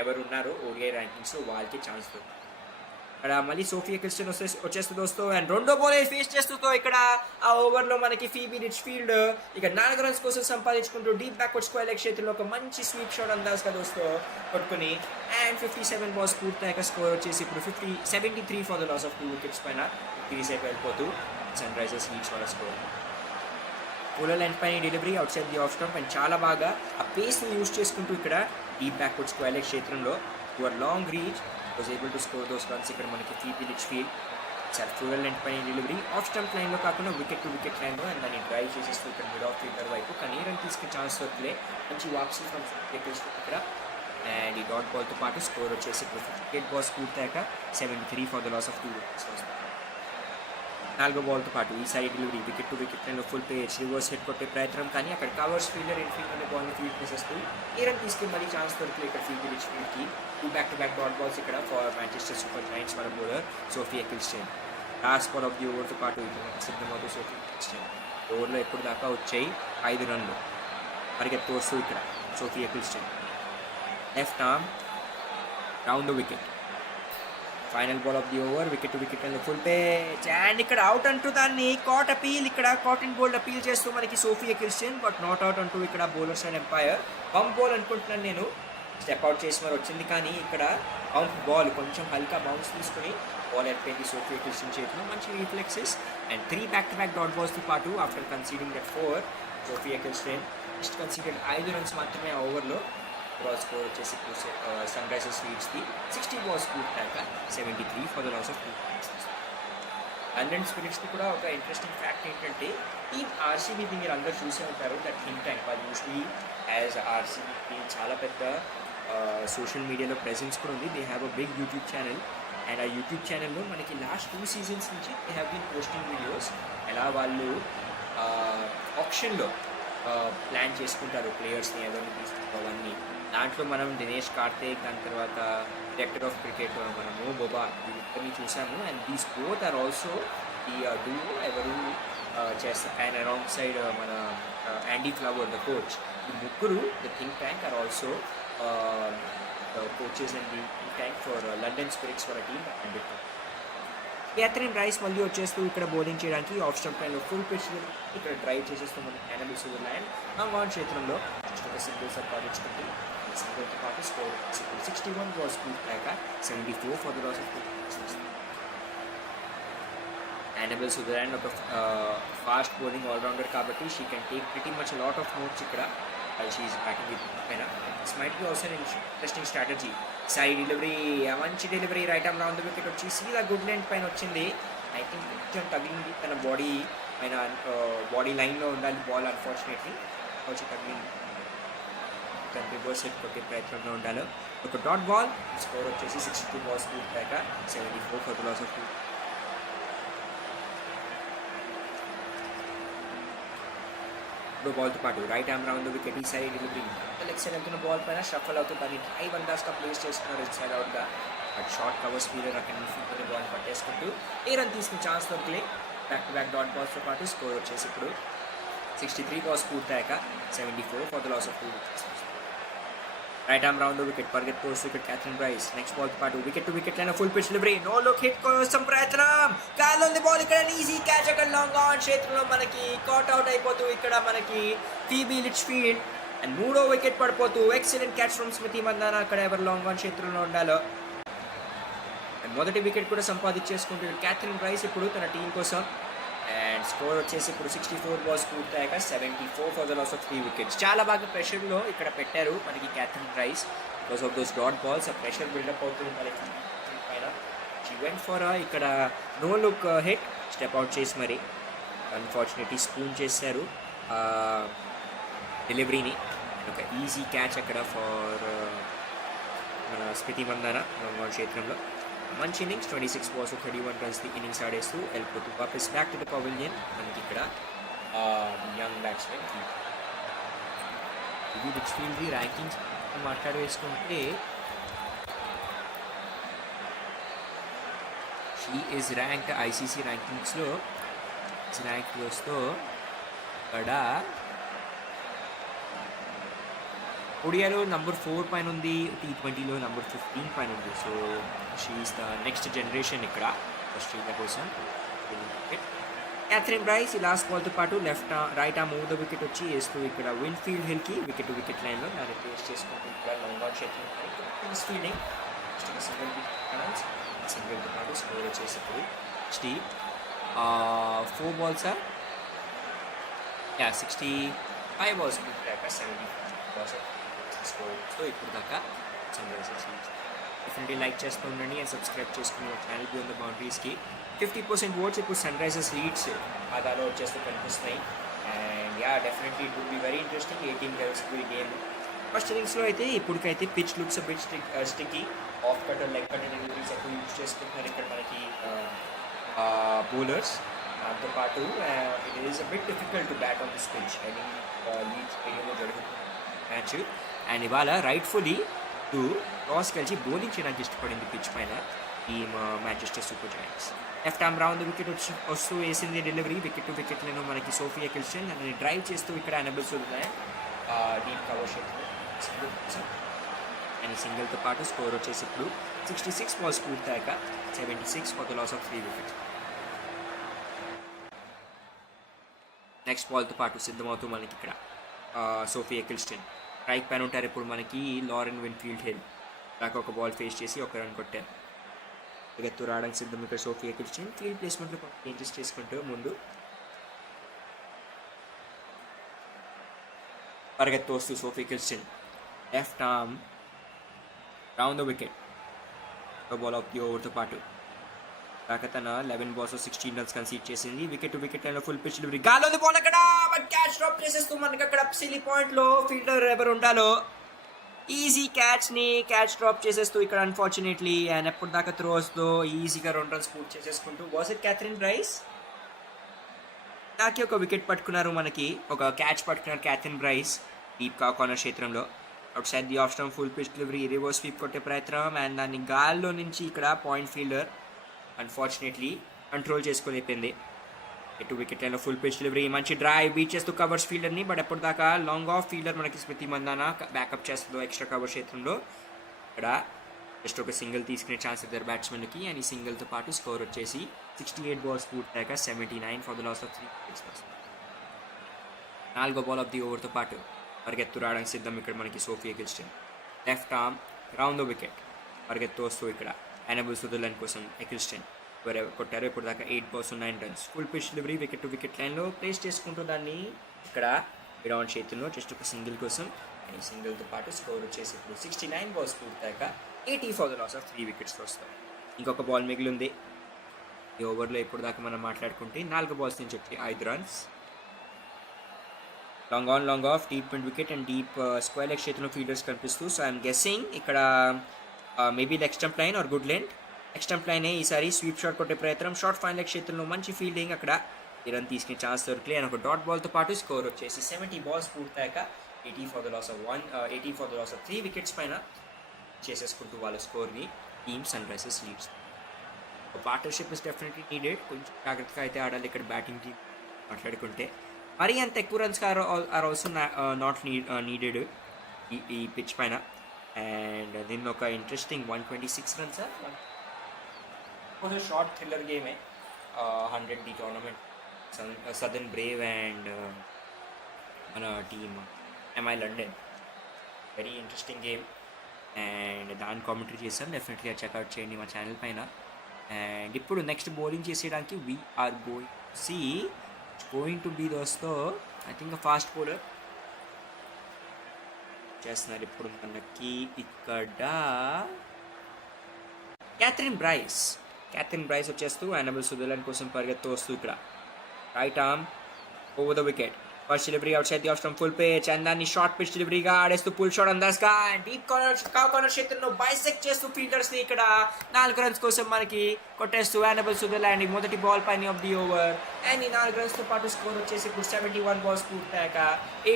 ఎవరు ఉన్నారో ఓడిఐ ర్యాంకింగ్స్లో వాళ్ళకి ఛాన్స్ దొరుకుతుంది. ఇక్కడ మళ్ళీ సోఫీ ఎకిల్స్టన్ వచ్చేస్తుంది వస్తూ అండ్ రెండో బాల్ ఫేస్ చేస్తూ ఇక్కడ ఆ ఓవర్లో మనకి ఫీబీ లిచ్ఫీల్డ్ ఇక 4 runs కోసం సంపాదించుకుంటూ డీప్ బ్యాక్వర్డ్ స్క్వేర్ లెగ్ క్షేత్రంలో ఒక మంచి స్వీప్ షాట్ అందాజ్గా దోస్తూ కొట్టుకుని అండ్ 57 balls పూర్తయ్యాక స్కోర్ వచ్చేసి ఇప్పుడు 73 for the loss of 2 wickets పైన సిరీస్ అయిపోయి వెళ్ళిపోతూ సన్రైజర్స్ లీడ్స్ వాళ్ళ స్కోర్. పూలర్ లెంత్ పైన delivery outside the off stump and చాలా బాగా ఆ పేస్ని యూజ్ చేసుకుంటూ ఇక్కడ డీప్ బ్యాక్వర్డ్ స్క్వేర్ లెగ్ క్షేత్రంలో your long reach was able to score those runs. ఇక్కడ మనకి ఫీబీ లిచ్ఫీల్డ్ సార్ ఫ్లోరల్ లెంత్ పైన డెలివరీ ఆఫ్ స్టంప్ లైన్లో కాకుండా వికెట్ టు వికెట్ లైన్లో అండ్ దాన్ని డ్రైవ్ చేసేస్తూ ఇక్కడ మిడ్ ఆఫ్ ఫీల్డర్ వైపు కానీ రన్ తీసుకునే ఛాన్స్ దొరికితే మంచి వాప్సీ ఫ్రమ్ ఇక్కడ అండ్ ఈ డాట్ బాల్తో పాటు స్కోర్ వచ్చేసి ఇప్పుడు 58 balls పూర్తయ్యాక 73 for the loss of 2 wickets. 4వ బాల్తో పాటు ఈసారి డెలివరీ వికెట్ టు వికెట్ లైన్లో ఫుల్ పేజ్ రివర్స్ హిట్ కొట్టే ప్రయత్నం కానీ అక్కడ కవర్స్ ఫీల్డర్ ఇన్ఫీల్డ్ అనే బాల్ని ఫీల్డ్ చేసేస్తూ ఈ రన్ తీసుకుని మళ్ళీ ఛాన్స్ దొరికితే ఇక్కడ ఫీబీ లిచ్ఫీల్డ్కి 2 back-to-back డాట్ బాల్స్ ఇక్కడ ఫర్ మాంచెస్టర్ సూపర్ జైంట్స్ మన bowler Sophie Ecclestone. Last ball of the ఓవర్తో పాటు సిద్ధమవుతూ సోఫీ ఎకిల్స్టన్ ఓవర్లో ఎప్పుడు దాకా వచ్చాయి 5 runs పరిగెత్తు వస్తూ ఇక్కడ Sophie Ecclestone left arm round the wicket final ball of the over, wicket to wicket and full pitch, and ఇక్కడ అవుట్ అంటూ దాన్ని కాట్ అపీల్, ఇక్కడ కాట్ అండ్ బోల్డ్ అపీల్ చేస్తూ మనకి Sophie Ecclestone, but not out అంటూ ఇక్కడ bowlers and umpire. Bump ball అనుకుంటున్నాను నేను, స్టెప్ అవుట్ చేసి మరి వచ్చింది, కానీ ఇక్కడ బౌన్స్ బాల్ కొంచెం హల్కా బౌన్స్ తీసుకుని బాల్ అయిపోయింది సోఫీ ఎకిల్స్టన్ చేతిలో. మంచి రిఫ్లెక్సెస్ అండ్ 3 back-to-back డాట్ బాల్స్తో పాటు after conceding that 4, Sophie Ecclestone just conceded 5 runs మాత్రమే ఆ ఓవర్లో. ఓవరాల్ స్కోర్ వచ్చేసి సన్ రైజర్స్ లీడ్స్ది 60 balls పూర్తయ్యాక 73 for the loss of 2 wickets. London స్పిరిట్స్ది కూడా ఒక ఇంట్రెస్టింగ్ ఫ్యాక్ట్ ఏంటంటే, టీమ్ ఆర్సీబీది మీరు అందరూ చూసే ఉంటారు, దట్ థింక్ ట్యాంక్ వాళ్ళు యూజువలీ యాజ్ ఆర్సీబీ చాలా పెద్ద సోషల్ మీడియాలో ప్రెజెన్స్ కూడా ఉంది. They have a big YouTube channel, and ఆ యూట్యూబ్ ఛానల్లో మనకి లాస్ట్ 2 seasons నుంచి they have been posting videos, ఎలా వాళ్ళు ఆప్షన్లో ప్లాన్ చేసుకుంటారు ప్లేయర్స్ని ఎవరిని తీసుకోవాలని. దాంట్లో మనం దినేష్ కార్తిక్, దాని తర్వాత డైరెక్టర్ ఆఫ్ క్రికెట్ మన మో బొబా, వీళ్ళిద్దరిని చూసాము. And these both are also ఈ డూఓ ఎవరు చేస్తారు, అండ్ అరౌండ్ సైడ్ మన యాండీ ఫ్లవర్ ద కోచ్. ఈ ముగ్గురు the think tank are also coaches and the think tank for London Spirits for a team. And Katherine Bryce మళ్ళీ వచ్చేస్తూ ఇక్కడ bowling చేయడానికి ఆఫ్ స్టంప్ లైన్లో ఫుల్ పిచ్ ఇక్కడ డ్రైవ్ చేసేస్తూ మన యానబుల్ సుదర్లాండ్ ఆన్ క్షేత్రంలో ఒక సింగిల్ సంపాదించుకుంటూ సింగిల్తో పాటు స్కోర్ 61 balls పూర్తయ్యాక 74 for the loss of 2 wickets. Annabel Sutherland ఒక ఫాస్ట్ బౌలింగ్ ఆల్రౌండర్ కాబట్టి she can take pretty much lot of notes ఇక్కడ. షీ ఈజ్ బ్యాటింగ్ విత్ పైన. It's might be also interesting strategy. Side delivery, మంచి delivery, right arm round the wicket వచ్చి సీదా good length పైన వచ్చింది. I think కొంచెం తగిలింది తన బాడీ పైన, బాడీ లైన్లో ఉండాలి బాల్, అన్ఫార్చునేట్లీ వచ్చి తగిలింది. తన రివర్స్ సెట్ కొట్టే ప్రయత్నంలో ఉండాలి. ఒక డాట్ బాల్, స్కోర్ వచ్చేసి 62 balls పూర్తయ్యాక 74 ఫర్ ద లాస్ ఆఫ్ 2. బాల్తో పాటు రైట్ ఆర్మ్ రౌండ్ వికెట్, ఈ సైడ్ డెలివరీ, లెగ్ సైడ్ వెళ్తున్న బాల్ పైన షఫల్ అవుతూ దాన్ని డ్రైవ్ అందాజ్గా ప్లేస్ చేస్తున్నారు ఇన్సైడ్ అవుట్గా. బట్ షార్ట్ కవర్ స్పీడర్ అక్కడ నుంచి బాల్ పట్టేసుకుంటూ ఏ రన్ తీసుకుని ఛాన్స్ దొరికిలే. బ్యాక్-to-back డాట్ బాల్స్తో పాటు స్కోర్ వచ్చేసి ఇప్పుడు 63 balls పూర్తయ్యాక 74 for the loss of 2 wickets. Right arm round wicket, పరిగెత్తు వికెట్ క్యాథరిన్ బ్రైస్. నెక్స్ట్ బాల్తో పాటు wicket to wicket line full pitch delivery, no look hit కోసం ప్రయత్నం, గాల్లో ఉంది బాల్, ఇక్కడ ఈజీ క్యాచ్, అక్కడ లాంగ్ ఆన్ క్షేత్రంలో మనకి కాట్ అవుట్ అయిపోతూ ఇక్కడ మనకి ఫీబీ లిచ్ఫీల్డ్, అండ్ 3వ వికెట్ పడిపోతూ excellent catch from Smriti Mandhana, అక్కడ ఎవరు లాంగ్ ఆన్ క్షేత్రంలో ఉండాలో. అండ్ మొదటి వికెట్ కూడా సంపాదించేసుకుంటూ క్యాథరిన్ బ్రైస్ ఇప్పుడు తన టీం కోసం. అండ్ స్కోర్ వచ్చేసి ఇప్పుడు 64 balls పూర్తయ్యాక 74 for the loss of 3 wickets. చాలా బాగా ప్రెషర్లో ఇక్కడ పెట్టారు మనకి Kathryn Bryce because of those dot balls. ఆ ప్రెషర్ బిల్డప్ అవుతుంది మనకి పైన. షీ వెంట్ ఫర్ ఇక్కడ no look hit, step out చేసి మరి అన్ఫార్చునేట్లీ స్పూన్ చేశారు డెలివరీని. ఒక ఈజీ క్యాచ్ అక్కడ ఫర్ మన స్మృతి మందాన క్షేత్రంలో. మంచి ఇన్నింగ్స్, 26 balls 31 runs ఇన్నింగ్స్ ఆడేస్తూ వెళ్ళిపోతూ వాపస్ బ్యాక్ టు ద పవిలియన్. మనకి ఇక్కడ యంగ్ బ్యాట్స్మెన్ ఇది లిచ్ఫీల్డ్ది ర్యాంకింగ్స్ మాట్లాడి వేసుకుంటే షీ ఈజ్ ర్యాంక్ ఐసీసీ ర్యాంకింగ్స్లో వస్తూ ఇక్కడ ఒడియాలో నంబర్ 4 పైన ఉంది, T20లో నంబర్ 15 పైన ఉంది. So she is the next generation ఇక్కడ ఆస్ట్రేలియా కోసం. క్యాథరిన్ బ్రైస్ ఈ లాస్ట్ బాల్తో పాటు right arm move the wicket వచ్చి వేస్తూ ఇక్కడ విన్ఫీల్డ్ హిల్కి వికెట్ టు వికెట్ లైన్లో దాన్ని ప్లేస్ చేసుకుంటూ ఇక్కడ లాంగ్ ఆన్ క్షేత్రం ఫీల్డింగ్ సింగిల్తో పాటు స్కోర్ వచ్చేసి ఇప్పుడు 4 balls 65 balls 70 స్కోర్. సో ఇప్పుడు దాకా సన్రైజర్స్ లీడ్స్ డెఫినెట్లీ లైక్ చేస్తూ ఉండండి అండ్ సబ్స్క్రైబ్ చేసుకుని ఛానల్ బియాండ్ ద బౌండరీస్కి. 50% ఓట్స్ ఇప్పుడు సన్రైజర్స్ లీడ్స్ ఖాతాలో వచ్చేస్తూ కనిపిస్తున్నాయి. And definitely it would be very interesting 18 levels game. First ఇన్నింగ్స్లో అయితే ఇప్పటికైతే pitch looks bit sticky, off cutter leg cutter deliveries ఎక్కువ యూజ్ చేసుకుంటున్నారు ఇక్కడ మనకి బౌలర్స్. దాంతోపాటు it is a bit difficult to bat on this pitch. Leeds ఏరియాలో జరుగుతుంది మ్యాచ్. అండ్ ఇవాళ రైట్ఫుల్లీ టాస్ కలిసి బౌలింగ్ చేయడానికి ఇష్టపడింది పిచ్ పైన team Manchester super Giants. Left arm round wicket వస్తూ వేసింది డెలివరీ, వికెట్ టు వికెట్లను మనకి సోఫీ ఎకిల్స్టన్ అని డ్రైవ్ చేస్తూ ఇక్కడ యానబుల్ సుదర్లాండ్ డీప్ కవర్ షేట్లో. అండ్ అండ్ సింగిల్తో పాటు స్కోర్ వచ్చేసి ఇప్పుడు 66 బాల్స్ పూర్తయ్యాక 76 for the loss of 3 wickets. Next బాల్తో పాటు సిద్ధమవుతూ మనకి ఇక్కడ సోఫీ ఎకిల్స్టన్ స్ట్రైక్ పైన ఉంటారు. ఇప్పుడు మనకి లారెన్ విన్ఫీల్డ్ హిల్ దాకా ఒక బాల్ ఫేస్ చేసి ఒక రన్ కొట్టారు. ఎత్తు రావడానికి సిద్ధం ఇక్కడ సోఫీ ఎకిల్స్టన్. ఫీల్డ్ ప్లేస్మెంట్లో కొంచెం చేంజెస్ చేసుకుంటూ ముందు పరిగెత్తు వస్తూ Sophie Ecclestone left arm round the wicket ball of the ఓవర్తో పాటు దాకా తన 11 balls 16 runs కన్సీడ్ చేసింది. వికెట్ టు వికెట్ లైన్లో ఫుల్ పిచ్ డెలివరీ గాల్లో బాల్ అక్కడ క్యాచ్ డ్రాప్ చేసేస్తూ మనకి అక్కడ సిలీ పాయింట్లో ఫీల్డర్ ఎవరు ఉండాలో ఈజీ క్యాచ్ డ్రాప్ చేసేస్తూ ఇక్కడ అన్ఫార్చునేట్లీ అండ్ ఎప్పుడు దాకా త్రోస్తో ఈజీగా 2 runs పూర్తి చేసేసుకుంటూ వాజ్ ఇట్ క్యాథరిన్ బ్రైస్ నాకి ఒక వికెట్ పట్టుకున్నారు. మనకి ఒక క్యాచ్ పట్టుకున్నారు క్యాథరిన్ బ్రైస్ డీప్ కార్నర్ క్షేత్రంలో. Out side the off stump full pitch delivery reverse sweep కొట్టే ప్రయత్నం అండ్ దాన్ని గాల్లో నుంచి ఇక్కడ పాయింట్ ఫీల్డర్ అన్ఫార్చునేట్లీ కంట్రోల్ చేసుకోలేకపోయింది. ఎటు వికెట్ లైన్లో ఫుల్ పిచ్ డెలివరీ మంచి డ్రైవ్ బీట్ చేస్తూ కవర్స్ ఫీల్డర్ని. బట్ ఎప్పటిదాకా లాంగ్ ఆఫ్ ఫీల్డర్ మనకి స్మృతి మందానా బ్యాకప్ చేస్తుందో ఎక్స్ట్రా కవర్ క్షేత్రంలో ఇక్కడ జస్ట్ ఒక సింగిల్ తీసుకునే ఛాన్స్ ఇద్దరు బ్యాట్స్మెన్కి. అండ్ ఈ సింగిల్తో పాటు స్కోర్ వచ్చేసి 68 balls పూర్తయ్యాక 79 for the loss of 3 wickets. 4వ బాల్ ఆఫ్ ది ఓవర్తో పాటు పరిగెత్తు రావడానికి సిద్ధం ఇక్కడ మనకి Sophie Ecclestone left arm round the wicket పరిగెత్తు వస్తూ ఇక్కడ ఎనబుల్ సుదర్లాండ్ కోసం ఎకిల్స్టన్ కొట్టారు. ఇప్పుడు దాకా 8 balls 9 runs full pitch delivery wicket to wicket లైన్లో ప్లేస్ చేసుకుంటూ దాన్ని ఇక్కడ గ్రౌండ్ చేతుల్లో జస్ట్ ఒక సింగిల్ కోసం. ఈ సింగిల్తో పాటు స్కోర్ వచ్చేసి ఇప్పుడు 69 balls పూర్తయ్యాక 80 for the loss of 3 wickets వస్తాయి. ఇంకొక బాల్ మిగిలి ఉంది ఈ ఓవర్లో. ఇప్పుడు దాకా మనం మాట్లాడుకుంటే 4 balls నుంచి వచ్చి 5 runs long on long off deep and wicket and deep square leg క్షేత్రంలో ఫీల్డర్స్ కనిపిస్తూ. సో ఐఎమ్ గెస్సింగ్ ఇక్కడ maybe leg stump line or good length leg stump లైనే ఈసారి స్వీప్ షాట్ కొట్టే ప్రయత్నం. షార్ట్ ఫైన్ లెగ్ క్షేత్రంలో మంచి ఫీల్డింగ్ అక్కడ ఈ రన్ తీసుకునే ఛాన్స్ దొరికిలే అండ్ ఒక డాట్ బాల్తో పాటు స్కోర్ వచ్చేసి 70 balls పూర్తయ్యాక 80 for the loss of 3 wickets పైన చేసేసుకుంటూ వాళ్ళ స్కోర్ని team Sunrisers Leeds. Partnership is definitely needed. కొంచెం జాగ్రత్తగా అయితే ఆడాలి ఇక్కడ బ్యాటింగ్ టీమ్ మాట్లాడుకుంటే. మరీ అంత ఎక్కువ runs are also not needed ఈ పిచ్ పైన. అండ్ దీన్ని ఒక ఇంట్రెస్టింగ్ 126 runs కొంచెం షార్ట్ థ్రిల్లర్ గేమే 100 the tournament Southern Brave and మన team MI London very interesting game and దాని కామెంటరీ చేశాను. డెఫినెట్గా చెక్అవుట్ చేయండి మా ఛానల్ పైన. అండ్ ఇప్పుడు నెక్స్ట్ బౌలింగ్ చేసేయడానికి వీఆర్ గోయింగ్ టు బీ దోస్తో ఐ థింక్ ఫాస్ట్ బౌలర్ చేస్తున్నారు ఇప్పుడు మనకి ఇక్కడ క్యాథరిన్ బ్రైస్ వచ్చేస్తూ ఎనబుల్ సుదర్లాండ్ కోసం పరిగెత్తు వస్తూ ఇక్కడ right arm over the wicket first delivery outside the off stump full pitch and దాన్ని షార్ట్ పిచ్ డెలివరీగా ఆడేస్తూ పుల్ షాట్ అందాస్గా డీప్ కార్నర్ క్షేత్రంలో బైసెక్ట్ చేస్తూ ఫీల్డర్స్ని ఇక్కడ 4 runs కోసం మనకి కొట్టేస్తూ ఎనబుల్ సుదర్లాండ్ మొదటి బాల్ పైన ఆఫ్ ది ఓవర్ అండ్ ఈ 4 runsతో పాటు స్కోర్ వచ్చేసి ఇప్పుడు 71 balls పూర్తయ్యాక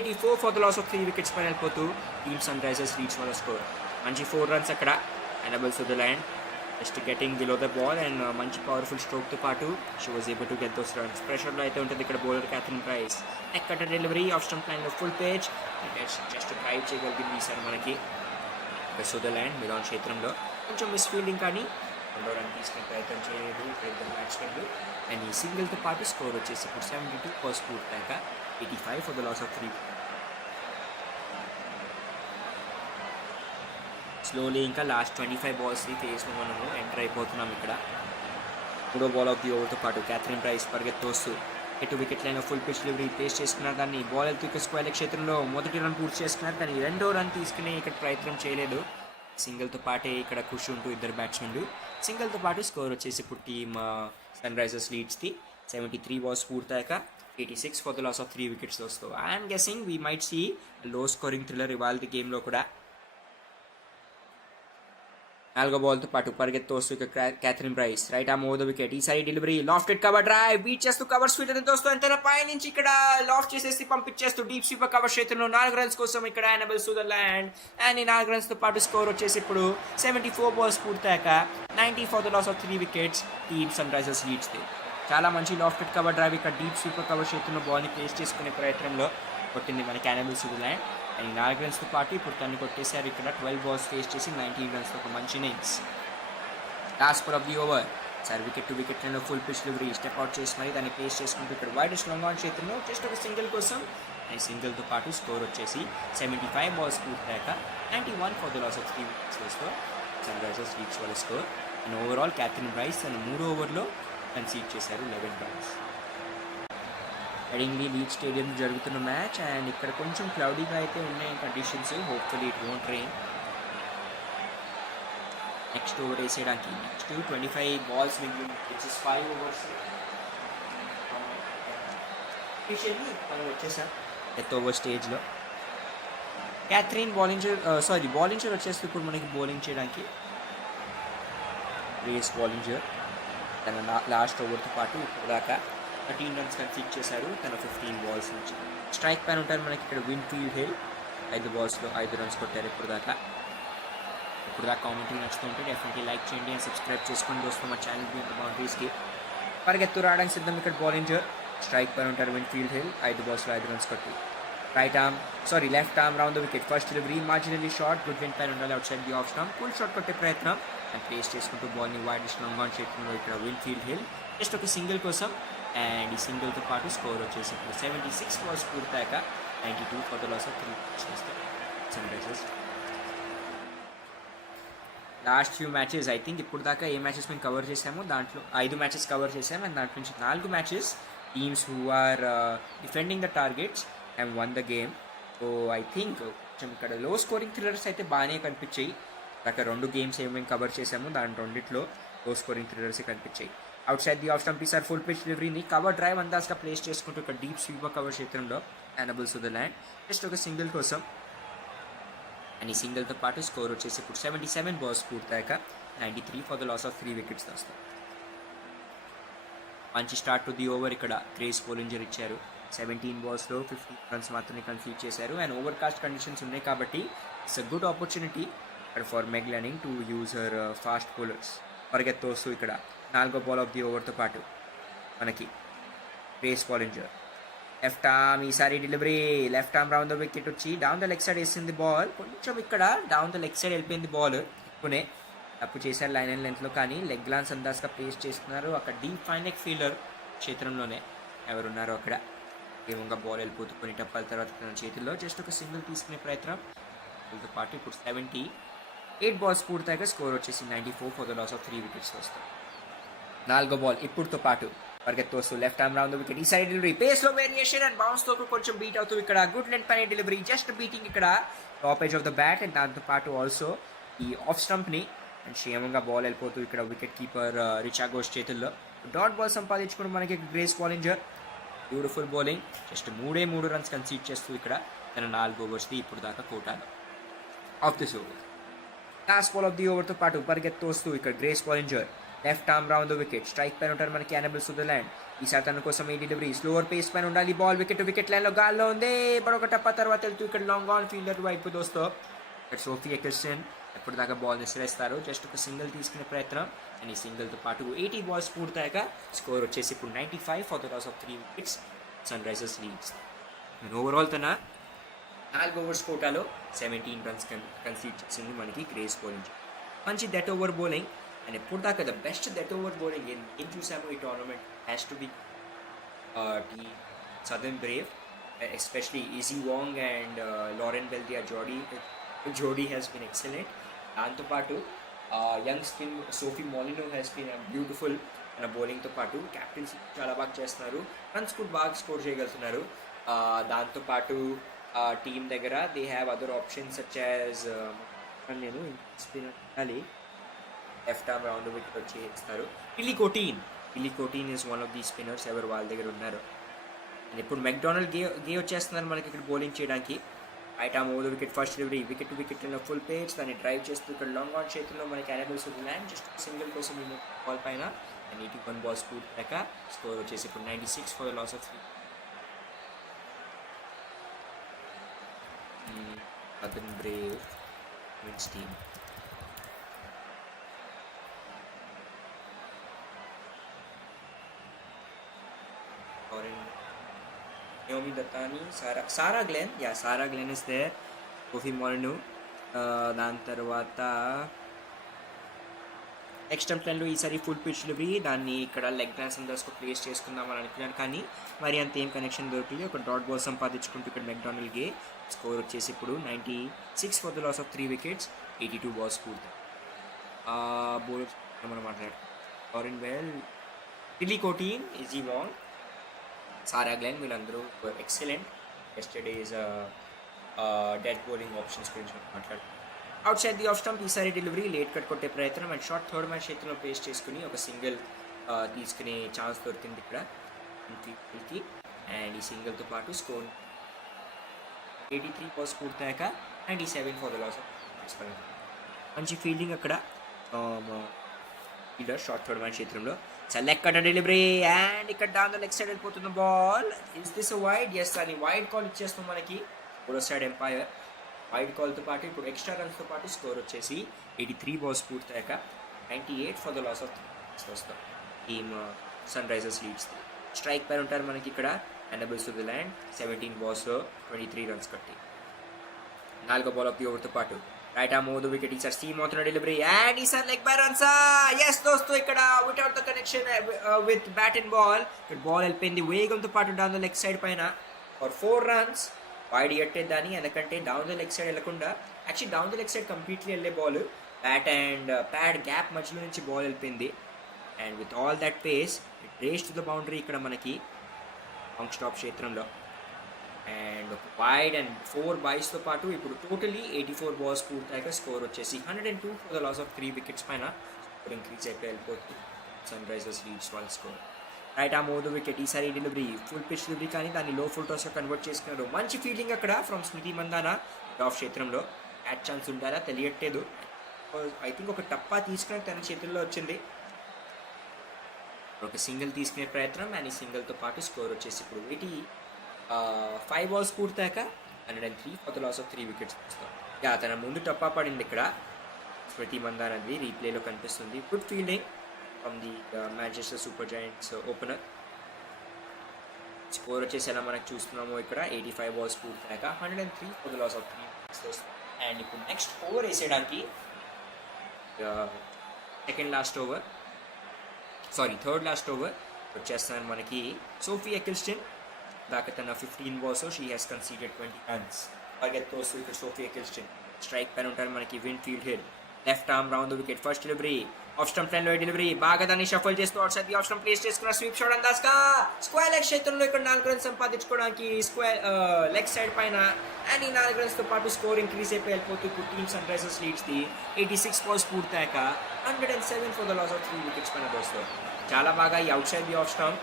84 for the loss of 3 wickets పైన వెళ్ళిపోతూ టీమ్ సన్ రైజర్స్ రీచ్ వాళ్ళ స్కోర్ మంచి 4 runs అక్కడ Annabel Sutherland just getting below the ball and మంచి పవర్ఫుల్ స్ట్రోక్తో పాటు she was able to get those runs. ప్రెషర్లో అయితే ఉంటుంది ఇక్కడ bowler Kathryn Bryce neck cutter delivery off stump లైన్లో ఫుల్ పేజ్ జస్ట్ డ్రైవ్ చేయగలిగింది ఈసారి మనకి సుదర్లాండ్ మిడ్ ఆన్ క్షేత్రంలో. కొంచెం మిస్ ఫీల్డింగ్ కానీ 2వ రన్ తీసుకునే ప్రయత్నం చేయలేదు ఇద్దరు బ్యాట్స్మెన్లు. అండ్ ఈ సింగిల్తో పాటు స్కోర్ వచ్చేసి ఇప్పుడు 72 balls పూర్తయ్యాక 85 for the loss of 3. Slowly ఇంకా లాస్ట్ 25 balls ఫేస్లో మనము ఎంటర్ అయిపోతున్నాం. ఇక్కడ 3వ బాల్ ఆఫ్ ది ఓవర్తో పాటు క్యాథరిన్ బ్రైస్ పరిగెత్తు వస్తూ ఎటు wicket line full pitch delivery place చేసుకున్నారు. దాన్ని బాల్ వెళ్తూ ఇక్కడ స్క్వేర్ లెగ్ క్షేత్రంలో మొదటి రన్ పూర్తి చేసుకున్నారు కానీ 2వ రన్ తీసుకుని ఇక్కడ ప్రయత్నం చేయలేదు. సింగిల్తో పాటే ఇక్కడ ఖుషి ఉంటూ ఇద్దరు బ్యాట్స్మెన్లు. సింగిల్తో పాటు స్కోర్ వచ్చేసి ఇప్పుడు టీమ్ సన్ రైజర్స్ లీడ్స్ది 73 balls పూర్తయ్యాక 86 for the loss of 3 wickets వస్తూ. I'm guessing we might see low scoring thriller ఇవాళ గేమ్లో కూడా. 4వ బాల్తో పాటు పరిగెత్తు వస్తూ Kathryn Bryce right arm over the wicket ఈసారి delivery lofted cover drive beat చేస్తూ కవర్ స్వీట్ అని తోస్తూ అంతేనా పై నుంచి ఇక్కడ లాఫ్ట్ చేసేసి పంపించేస్తూ డీప్ స్వీపర్ కవర్ క్షేత్రంలో 4 runs కోసం ఇక్కడ ఎనబుల్ సుదర్లాండ్ అండ్ ఈ 4 runsతో పాటు స్కోర్ వచ్చేసి ఇప్పుడు 74 balls పూర్తయ్యాక 90 for the loss of 3 wickets team Sunrisers Leeds. చాలా మంచి లాఫ్టెడ్ కవర్ డ్రైవ్ ఇక్కడ డీప్ స్వీపర్ కవర్ క్షేత్రంలో బాల్ని ప్లేస్ చేసుకునే ప్రయత్నంలో కొట్టింది మనకి ఎనబుల్ సుదర్లాండ్. అండ్ 4 రన్స్తో పాటు ఇప్పుడు తను కొట్టేశారు ఇక్కడ 12 బాల్స్ ఫేస్ చేసి 19 రన్స్తో ఒక మంచి innings. Last ball of the over sir wicket to wicket లైన్లో full pitch delivery step out చేసి మరి దాన్ని పేస్ చేసుకుంటూ ఇక్కడ వైడెస్ట్ లాంగ్ ఆన్ చేతుల్లో జస్ట్ ఒక సింగిల్ కోసం. అండ్ సింగిల్తో పాటు స్కోర్ వచ్చేసి 75 బాల్స్ పూర్తయ్యాక 91 ఫర్ ద లాస్ ఆఫ్ 3 వికెట్స్తో సన్రైజర్స్ లీడ్స్ వాళ్ళ score. And overall Kathryn Bryce తను 3 ఓవర్లో కన్సీడ్ చేశారు 11 రన్స్. హెడింగ్లీ లీడ్ స్టేడియం జరుగుతున్న మ్యాచ్ అండ్ ఇక్కడ కొంచెం క్లౌడీగా అయితే ఉన్నాయి conditions. Hopefully it won't rain. Next over వేసేయడానికి నెక్స్ట్ 25 బాల్స్ మిగిలింది విచ్ ఇస్ 5 ఓవర్స్. మనం వచ్చేసాం డెత్ ఓవర్ స్టేజ్లో. క్యాథరిన్ బాలింజర్ వచ్చేసి ఇప్పుడు మనకి బౌలింగ్ చేయడానికి రేస్ బాలింజర్ తన లాస్ట్ ఓవర్తో పాటు ఇప్పుడు దాకా 13 రన్స్ కన్సీడ్ చేశారు తన 15 బాల్స్ నుంచి. స్ట్రైక్ పైన ఉంటారు మనకి ఇక్కడ విన్ఫీల్డ్ హిల్ 5 బాల్స్లో 5 రన్స్ కొట్టారు ఇప్పుడు దాకా కామెంటరీ నచ్చుతుంటే డెఫినెట్లీ లైక్ చేయండి అండ్ సబ్స్క్రైబ్ చేసుకొని దోస్తు మా ఛానల్ బియాండ్ బౌండరీస్కి. పరిగెత్తు రావడానికి సిద్ధం ఇక్కడ బాలింజర్. స్ట్రైక్ పైన ఉంటారు విన్ఫీల్డ్ హిల్ 5 బాల్స్లో 5 రన్స్ కొట్టి. Left arm round the wicket first delivery marginally short good win పైన ఉండాలి out side the off stump. Full shot కొట్టే ప్రయత్నం అండ్ ప్లేస్ చేసుకుంటూ బాల్ని వైడ్ లాంగ్ ఆన్ చేయడంలో ఇక్కడ విన్ఫీల్డ్ హిల్ జస్ట్ ఒక సింగిల్ కోసం. అండ్ ఈ సింగిల్తో పాటు స్కోర్ వచ్చేసి ఇప్పుడు 76 బాల్స్ పూర్తయ్యాక 92 for the loss of 3 wickets Sunrisers. Last few matches I think ఇప్పుడు దాకా ఏ మ్యాచెస్ మేము కవర్ చేసామో దాంట్లో 5 మ్యాచెస్ కవర్ చేసాము అండ్ దాంట్లో నుంచి 4 matches teams who are defending the targets and won the game. So I think కొంచెం ఇక్కడ లో స్కోరింగ్ థ్రిల్లర్స్ అయితే బాగానే కనిపించాయి. దాకా 2 గేమ్స్ ఏమేమి కవర్ చేసామో దాని రెండిట్లో లో స్కోరింగ్ థ్రిల్లర్సే కనిపించాయి. Out side the off stump ఈసారి ఫుల్ పిచ్ డెలివరీని కవర్ డ్రైవ్ అందాజ్గా ప్లేస్ చేసుకుంటూ ఇక్కడ డీప్ స్వీపర్ కవర్ క్షేత్రంలో యానబుల్స్ ద ల్యాండ్ జస్ట్ ఒక సింగిల్ కోసం. అండ్ ఈ సింగిల్తో పాటు స్కోర్ వచ్చేసి ఇప్పుడు 77 బాల్స్ పూర్తయ్యాక 93 for the loss of 3 wickets వస్తాయి. మంచి స్టార్ట్ టు ది ఓవర్ ఇక్కడ గ్రేస్ బౌలింజర్ ఇచ్చారు. 17 బాల్స్లో 50 రన్స్ మాత్రమే కన్సీడ్ చేశారు అండ్ ఓవర్ కాస్ట్ కండిషన్స్ ఉన్నాయి కాబట్టి it's a good opportunity for Meg Lanning to use her fast bowlers. పరిగెత్తోస్తూ ఇక్కడ 4వ బాల్ ఆఫ్ ది ఓవర్తో పాటు మనకి గ్రేస్ బౌలింజర్ లెఫ్ట్ ఆర్మ్ ఈసారి delivery left arm round the wicket వచ్చి డౌన్ ద లెగ్ సైడ్ వేసింది బాల్. కొంచెం ఇక్కడ డౌన్ ద లెగ్ సైడ్ వెళ్ళిపోయింది బాల్. ఎక్కువనే తప్పు చేశారు లైన్ అండ్ లెంత్లో కానీ లెగ్ గ్లాన్స్ అందాజ్గా ప్లేస్ చేస్తున్నారు. అక్కడ డీప్ ఫైన్ లెగ్ ఫీల్డర్ క్షేత్రంలోనే ఎవరున్నారో అక్కడ ఏమంగా బాల్ వెళ్ళిపోతూ కొన్ని టప్పాల తర్వాత తన చేతుల్లో జస్ట్ ఒక సింగిల్ తీసుకునే ప్రయత్నం. దీంతో పాటు ఇప్పుడు 78 బాల్స్ పూర్తయ్యాక స్కోర్ వచ్చేసి 94 for the loss of 3 wickets వస్తాయి. 4వ బాల్ ఇప్పుడుతో పాటు పరిగెత్తోస్తూ left arm round the wicket ఈ సైడ్ డెలివరీ పేస్ లో వేరియేషన్ అండ్ బౌన్స్ తో కొంచెం బీట్ అవుతూ ఇక్కడ గుడ్ లెంత్ పైన డెలివరీ జస్ట్ బీటింగ్ ఇక్కడ top edge of the bat and దాంతో పాటు ఆల్సో ఈ ఆఫ్ స్టంప్ ని అండ్ క్షేమంగా బాల్ వెళ్ళిపోతూ ఇక్కడ వికెట్ కీపర్ రిచా ఘోష్ చేతుల్లో డాట్ బాల్ సంపాదించుకుని మనకి Grace Ballinger beautiful bowling just 3 runs concede చేస్తూ ఇక్కడ తన 4 ఓవర్స్ది ఇప్పుడు దాకా కోటాను of this over. Last ball of the ఓవర్తో పాటు పరిగెత్తోస్తూ ఇక్కడ Grace Ballinger left arm round the wicket strike పైన ఉంటారు మనకి యానబుల్స్ ద ల్యాండ్. ఈసారి తన కోసం ఈ డెలివరీ స్లోవర్ పేస్ పైన ఉండాలి. బాల్ వికెట్ లైన్లో గాల్లో ఉంది. మరొక టప్ప తర్వాత వెళ్తూ ఇక్కడ లాంగ్ ఆన్ ఫీల్డర్ వైపు దోస్తో ఇక్కడ సోఫీ ఎక్లెస్టోన్ ఎప్పుడు దాకా బాల్ విసిరేస్తారు జస్ట్ ఒక సింగిల్ తీసుకునే ప్రయత్నం అండ్ ఈ సింగిల్తో పాటు 80 బాల్స్ పూర్తయ్యాక స్కోర్ వచ్చేసి ఇప్పుడు 95 for the loss of 3 wickets Sunrisers Leeds. And overall తన 4 ఓవర్స్ కోటాలో 17 రన్స్ కన్సీడ్ చేసింది మనకి గ్రేస్ బౌలింగ్. మంచి డెత్ ఓవర్ బౌలింగ్ అండ్ ఎప్పుడు దాకా the best death over bowling ఏం చూసాము ఈ tournament has to be the Southern Brave especially Issy Wong and Lauren బెల్దియా జోడీ హ్యాస్ బీన్ ఎక్సలెంట్. దాంతోపాటు young skin Sophie Molineux has been beautiful తన బౌలింగ్తో పాటు క్యాప్టెన్సీ చాలా బాగా చేస్తున్నారు. రన్స్ కూడా బాగా స్కోర్ చేయగలుగుతున్నారు. దాంతోపాటు టీం దగ్గర they have other options such as నేను spin left arm round wicket వచ్చి ఇస్తారు. పిల్లీ కోటీన్ is one of the spinners ఎవరు వాళ్ళ దగ్గర ఉన్నారు. ఇప్పుడు మెక్డానల్డ్ గే వచ్చేస్తున్నారు మనకి ఇక్కడ బౌలింగ్ చేయడానికి. Right arm over wicket first delivery wicket to wicket full pace దాన్ని డ్రైవ్ చేస్తూ ఇక్కడ లాంగ్ ఆన్ చేతుల్లో మనకి Annabel Sutherland just single కోసం బాల్ పైన 81 బాల్స్ పూర్తయ్యాక స్కోర్ వచ్చేసి ఇప్పుడు 96 for the loss of 3. Kathryn Bryce wins team. Naomi Dattani, Sarah Glenn is there. Sophie Molineux. దాని తర్వాత నెక్స్ట్ టైంలో ఈసారి ఫుల్ పిచ్ డెలివరీ, దాన్ని ఇక్కడ లెగ్ గ్లాస్ అండర్స్లో ప్లేస్ చేసుకుందామని అనుకున్నాను, కానీ మరి అంత ఏం కనెక్షన్ దొరికింది. ఒక డాట్ బాల్ సంపాదించుకుంటూ ఇక్కడ మెక్డానల్డ్కి స్కోర్ వచ్చేసి ఇప్పుడు 96 for the loss of 3 wickets, 82 balls పూర్తి. బౌలర్స్ మనం మాట్లాడుతాం well, Tilly Corteen, Issy Wong, Sarah Glenn, వీళ్ళందరూ excellent. Yesterday's death bowling options గురించి మాట్లాడుతాం. Outside the off stump ఈసారి డెలివరీ, లేట్ కట్ కొట్టే ప్రయత్నం అండ్ షార్ట్ థర్డ్ మ్యాన్ చేతిలో ప్లేస్ చేసుకుని ఒక సింగిల్ తీసుకునే ఛాన్స్ దొరికింది ఇక్కడ కి. అండ్ ఈ సింగిల్తో పాటు స్కోర్ 83 బాల్స్ పూర్తయ్యాక 97 ఫర్ ద లాస్ ఆఫ్. మంచి ఫీల్డింగ్ అక్కడ ఫీల్డర్ షార్ట్ థర్డ్ మ్యాన్ క్షేత్రంలో. సెలెక్ట్ కట్ డెలివరీ అండ్ ఇక్కడ డౌన్ ద లెగ్ సైడ్ వెళ్ళిపోతున్న ball. Is this wide? Yes, అని వైడ్ కాల్ ఇచ్చేస్తాం మనకి బౌలర్ సైడ్ ఎంపైర్. వైడ్ కాల్తో పాటు ఇప్పుడు ఎక్స్ట్రా రన్స్తో పాటు స్కోర్ వచ్చేసి 83 బాల్స్ పూర్తయ్యాక 98 ఫర్ ద లాస్ ఆఫ్ వస్తాం. Team Sunrisers Leeds. Strike పైన ఉంటారు మనకి ఇక్కడ ఎనబుల్స్ టు ది ల్యాండ్, 17 బాల్స్లో 23 రన్స్ కట్టి. 4వ బాల్ ఆఫ్ ది ఓవర్తో పాటు right arm over the wicket. ఈసారి స్టీమ్ అవుతున్న డెలివరీ అండ్ ఈసారి లెగ్ బై రన్స్. ఎస్ దోస్తు, ఇక్కడ without the connection with bat and ball. ఇక్కడ బాల్ వెళ్ళిపోయింది వేగంతో పాటు డౌన్ ద లెగ్ సైడ్ పైన ఫర్ 4 రన్స్. వైడ్ ఎట్టేదాన్ని, ఎందుకంటే డౌన్ ద లెగ్ సైడ్ వెళ్ళకుండా, actually down the leg side completely వెళ్ళే ball bat and pad gap మధ్యలో నుంచి బాల్ వెళ్ళిపోయింది. And with all that pace it race to the boundary ఇక్కడ మనకి లాంగ్ స్టాప్ క్షేత్రంలో. అండ్ వైడ్ అండ్ 4 బాయ్స్తో పాటు ఇప్పుడు టోటలీ 84 బాల్స్ పూర్తయ్యాక స్కోర్ వచ్చేసి 102 for the loss of 3 wickets పైన స్కోర్ ఇంక్రీజ్ అయిపోయి వెళ్ళిపోతుంది సన్ రైజర్స్ లీడ్స్ వాళ్ళ score. Right arm over the wicket. ఈసారి డెలివరీ ఫుల్ పిచ్ డెలివరీ, కానీ దాన్ని లో ఫుల్ టాస్గా కన్వర్ట్ చేసుకున్నారు. మంచి ఫీల్డింగ్ అక్కడ ఫ్రమ్ స్మృతి మందానా ఆఫ్ క్షేత్రంలో. క్యాచ్ ఛాన్స్ ఉండాలా తెలియట్లేదు. ఐ థింక్ ఒక టప్పా తీసుకుని తన చేతుల్లో వచ్చింది. ఒక సింగిల్ తీసుకునే ప్రయత్నం అండ్ ఈ సింగిల్తో పాటు స్కోర్ వచ్చేసి ఇప్పుడు 85 బాల్స్ పూర్తయ్యాక 103 for the loss of 3 wickets. తన ముందు టప్పా పడింది ఇక్కడ స్మృతి మందానాది, రీప్లేలో కనిపిస్తుంది. Good fielding from the Manchester super Giants opener. Score వచ్చేసి ఎలా మనకు చూస్తున్నామో ఇక్కడ 85 బాల్స్ పూర్తయ్యాక 103 for the loss of 3 wickets. And ఇప్పుడు నెక్స్ట్ ఓవర్ వేసేయడానికి థర్డ్ లాస్ట్ ఓవర్ వచ్చేస్తాను మనకి సోఫీ ఎకిల్స్టన్. దాకా తన 15 balls she has conceded 20 runs. పరిగెత్తుకొస్తూ ఇక్కడ సోఫీ ఎకిల్స్టన్. స్ట్రైక్ పైన ఉంటారు మనకి Winfield Hill. Left arm round the wicket. First delivery off stump లైన్లో డెలివరీ, బాగా దాన్ని షఫల్ చేస్తూ outside the off stump place చేసుకున్న స్వీప్ షాట్ అందాస్గా స్క్వేర్ లెగ్ క్షేత్రంలో ఇక్కడ 4 రన్స్ సంపాదించుకోవడానికి స్క్వేర్ లెగ్ సైడ్ పైన. అండ్ ఈ 4 రన్స్తో పాటు స్కోర్ ఇంక్రీజ్ అయిపోయి వెళ్ళిపోతూ ఇప్పుడు team Sunrisers Leeds the 86 balls పూర్తయ్యాక 107 for the loss of 3 wickets పైన దోస్తూ. చాలా బాగా ఈ out side the off stump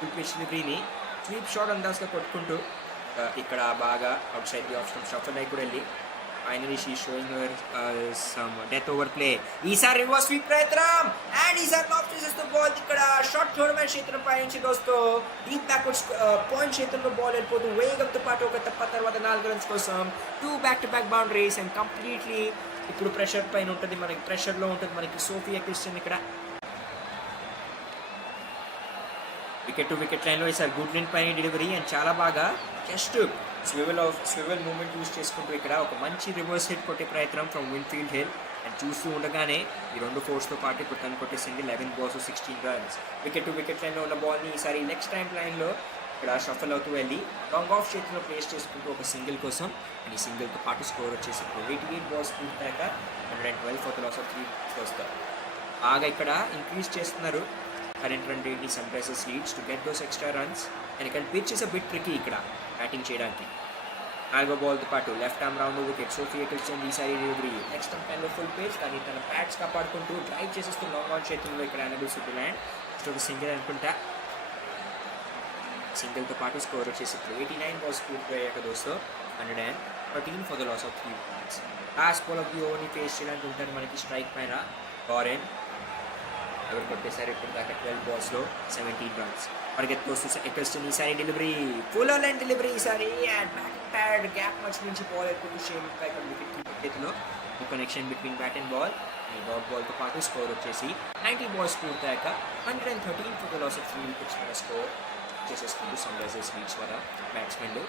full pitch డెలివరీని స్వీప్ షాట్ అందాస్గా కొట్టుకుంటూ ఇక్కడ బాగా outside the off stump shuffle అయి కూడా వెళ్ళి finally she showing her some death over play. ఈసారి రివర్స్ స్వీప్ ప్రయత్నం అండ్ ఈసారి లాఫ్ చేసేస్తూ బాల్ ఇక్కడ షార్ట్ థర్డ్ మ్యాన్ క్షేత్రం పై నుంచి దోస్తూ డీప్ బ్యాక్వర్డ్స్ పాయింట్ క్షేత్రంలో బాల్ వెళ్ళిపోతూ వేగంతో పాటు ఒక తప్ప తర్వాత 4 రన్స్ కోసం 2 బ్యాక్-టు-బ్యాక్ బౌండరీస్ అండ్ కంప్లీట్లీ ఇప్పుడు ప్రెషర్ పైన ఉంటుంది మనకి, ప్రెషర్లో ఉంటుంది మనకి సోఫీ ఎకిల్స్టన్. ఇక్కడ వికెట్ టు వికెట్ లైన్లో ఈసారి గుడ్ లెంత్ పైన డెలివరీ అండ్ చాలా బాగా జస్ట్ స్వివెల్ మూమెంట్ యూజ్ చేసుకుంటూ ఇక్కడ ఒక మంచి రివర్స్ హిట్ కొట్టే ప్రయత్నం ఫ్రమ్ విన్ఫీల్డ్ హిల్. అండ్ చూస్తూ ఉండగానే ఈ 2 ఫోర్స్తో పాటు ఇప్పుడు తను కొట్టేసింది 11 balls 16 runs. Wicket to wicket లైన్లో ఉన్న బాల్ని ఈసారి నెక్స్ట్ టైం లైన్లో ఇక్కడ షఫల్ అవుతూ వెళ్ళి లాంగ్ ఆఫ్ చేతిలో ప్లేస్ చేసుకుంటూ ఒక సింగిల్ కోసం. అండ్ ఈ సింగిల్తో పాటు స్కోర్ వచ్చేసి 88 బాల్స్ పూర్తయ్యాక 112 for the loss of 3 wickets వస్తారు. బాగా ఇక్కడ ఇంక్రీజ్ చేస్తున్నారు కరెంట్ రన్ రేట్ ని Sunrisers Leeds to get those extra runs. And ఇక్కడ pitch is a bit tricky ఇక్కడ బ్యాటింగ్ చేయడానికి. 4వ బాల్తో పాటు left arm round wicket Sophie Ecclestone ఈసారి డెలివరీ నెక్స్ట్ టైంలో ఫుల్ పేజ్, కానీ తన ప్యాడ్స్ కాపాడుకుంటూ డ్రైవ్ చేసేస్తూ లాంగ్ ఆన్ చేతుల్లో ఇక్కడ ఎనబుల్స్ టు ల్యాండ్. నెక్స్ట్ ఒక సింగిల్ అనుకుంటా. సింగిల్తో పాటు స్కోర్ వచ్చేసి 89 బాల్స్ పూర్తయ్యాక దోస్తు 113 for the loss of 3 wickets. Last ball of the ఓవర్ని ఫేస్ చేయడానికి ఉంటారు మనకి స్ట్రైక్ పైన గారెన్. ఎవరు కొట్టేసారు ఇప్పుడు దాకా 12 బాల్స్లో 17 రన్స్. పరిగెత్తుకొస్తూ ఎకిల్స్టన్ ఈసారి delivery full on line delivery ఈసారి అండ్ బ్యాటింగ్ ప్యాడ్ గ్యాప్ మధ్య నుంచి బాల్ ఎక్కువ షేమ్ ఇక్కడ వికెట్ కీపర్ చేతిలో connection between bat and ball. ఈ డాట్ బాల్తో పాటు స్కోర్ వచ్చేసి 90 బాల్స్ పూర్తయ్యాక 113 for the loss of 3 wickets పైన స్కోర్ చేసేసుకుంటూ సన్ రైజర్స్ లీడ్స్ వల్ల బ్యాట్స్మెన్లు.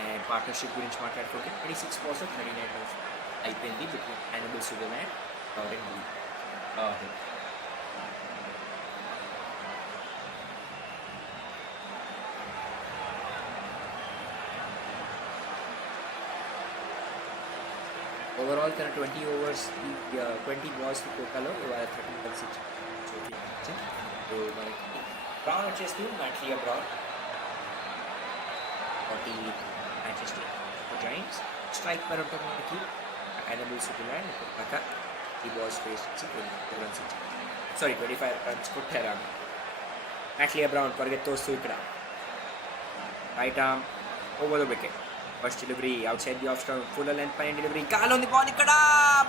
అండ్ పార్ట్నర్షిప్ గురించి మాట్లాడుకుంటే 26 balls 39 runs అయిపోయింది బిట్వీన్ యానిబుల్ సుగల్ అండ్ లారెన్ హిల్. ఓవరాల్ తన 20 overs 20 balls కోటాలో ఇవాళ 13 runs ఇచ్చారు. సో మనకి బ్రౌన్ వచ్చేస్తూ మ్యాట్లియా బ్రౌన్ 40 మ్యాంచెస్టర్ జాయింట్స్ స్ట్రైక్ పర్ ఉంటుంది మనకి యానిబుల్ సుగల్ అండ్ పక్క ఈ బాల్స్ ఫేస్ చేసి 24 runs ఇచ్చారు. సారీ 25 runs కొట్టారు. మ్యాట్లియా బ్రౌన్ పరిగెత్తొస్తూ ఇక్కడ right arm over the wicket. First delivery outside the off stump full length పైన డెలివరీ కాలుంది బాల్ ఇక్కడ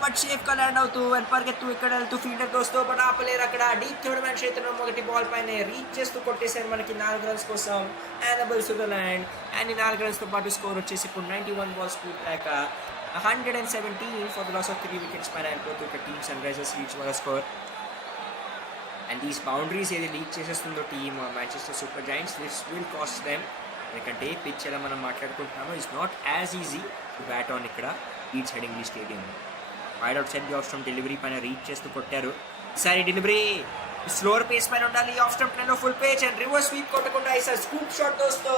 బట్ సేఫ్ గా ల్యాండ్ అవుతూ అండ్ పరిగెత్తు ఇక్కడ వెళ్తూ ఫీల్డర్ దోస్తూ బట్ ఆపలేరు అక్కడ. డీప్ థర్డ్ మ్యాన్ చేతిలో మొదటి బాల్ పైన రీచ్ చేస్తూ కొట్టేశారు మనకి 4 runs కోసం యానిబుల్ సుగల్ అండ్ ఈ 4 runs తో పాటు స్కోర్ వచ్చేసి ఇప్పుడు 91 balls పూర్తయ్యాక 117 for the loss of 3 wickets పైన వెళ్ళిపోతూ ఇక్కడ టీమ్ సన్రైజర్స్ లీడ్స్ వాళ్ళ స్కోర్. అండ్ దీస్ బౌండరీస్ ఏది లీడ్ చేసేస్తుందో team Manchester super Giants this will cost them. ఎందుకంటే పిచ్ ఎలా మనం మాట్లాడుకుంటున్నామో it's not as easy to bat on ఇక్కడ Leeds Headingley stadium. Wide outside the off stump delivery పైన reach చేస్తూ కొట్టారు. ఈసారి డెలివరీ స్లోవర్ పేస్ పైన ఉండాలి. ఆఫ్ స్టంప్ ప్లేలో full page and reverse sweep కొట్టకుండా ఈసారి స్కూప్ షాట్ దోస్తో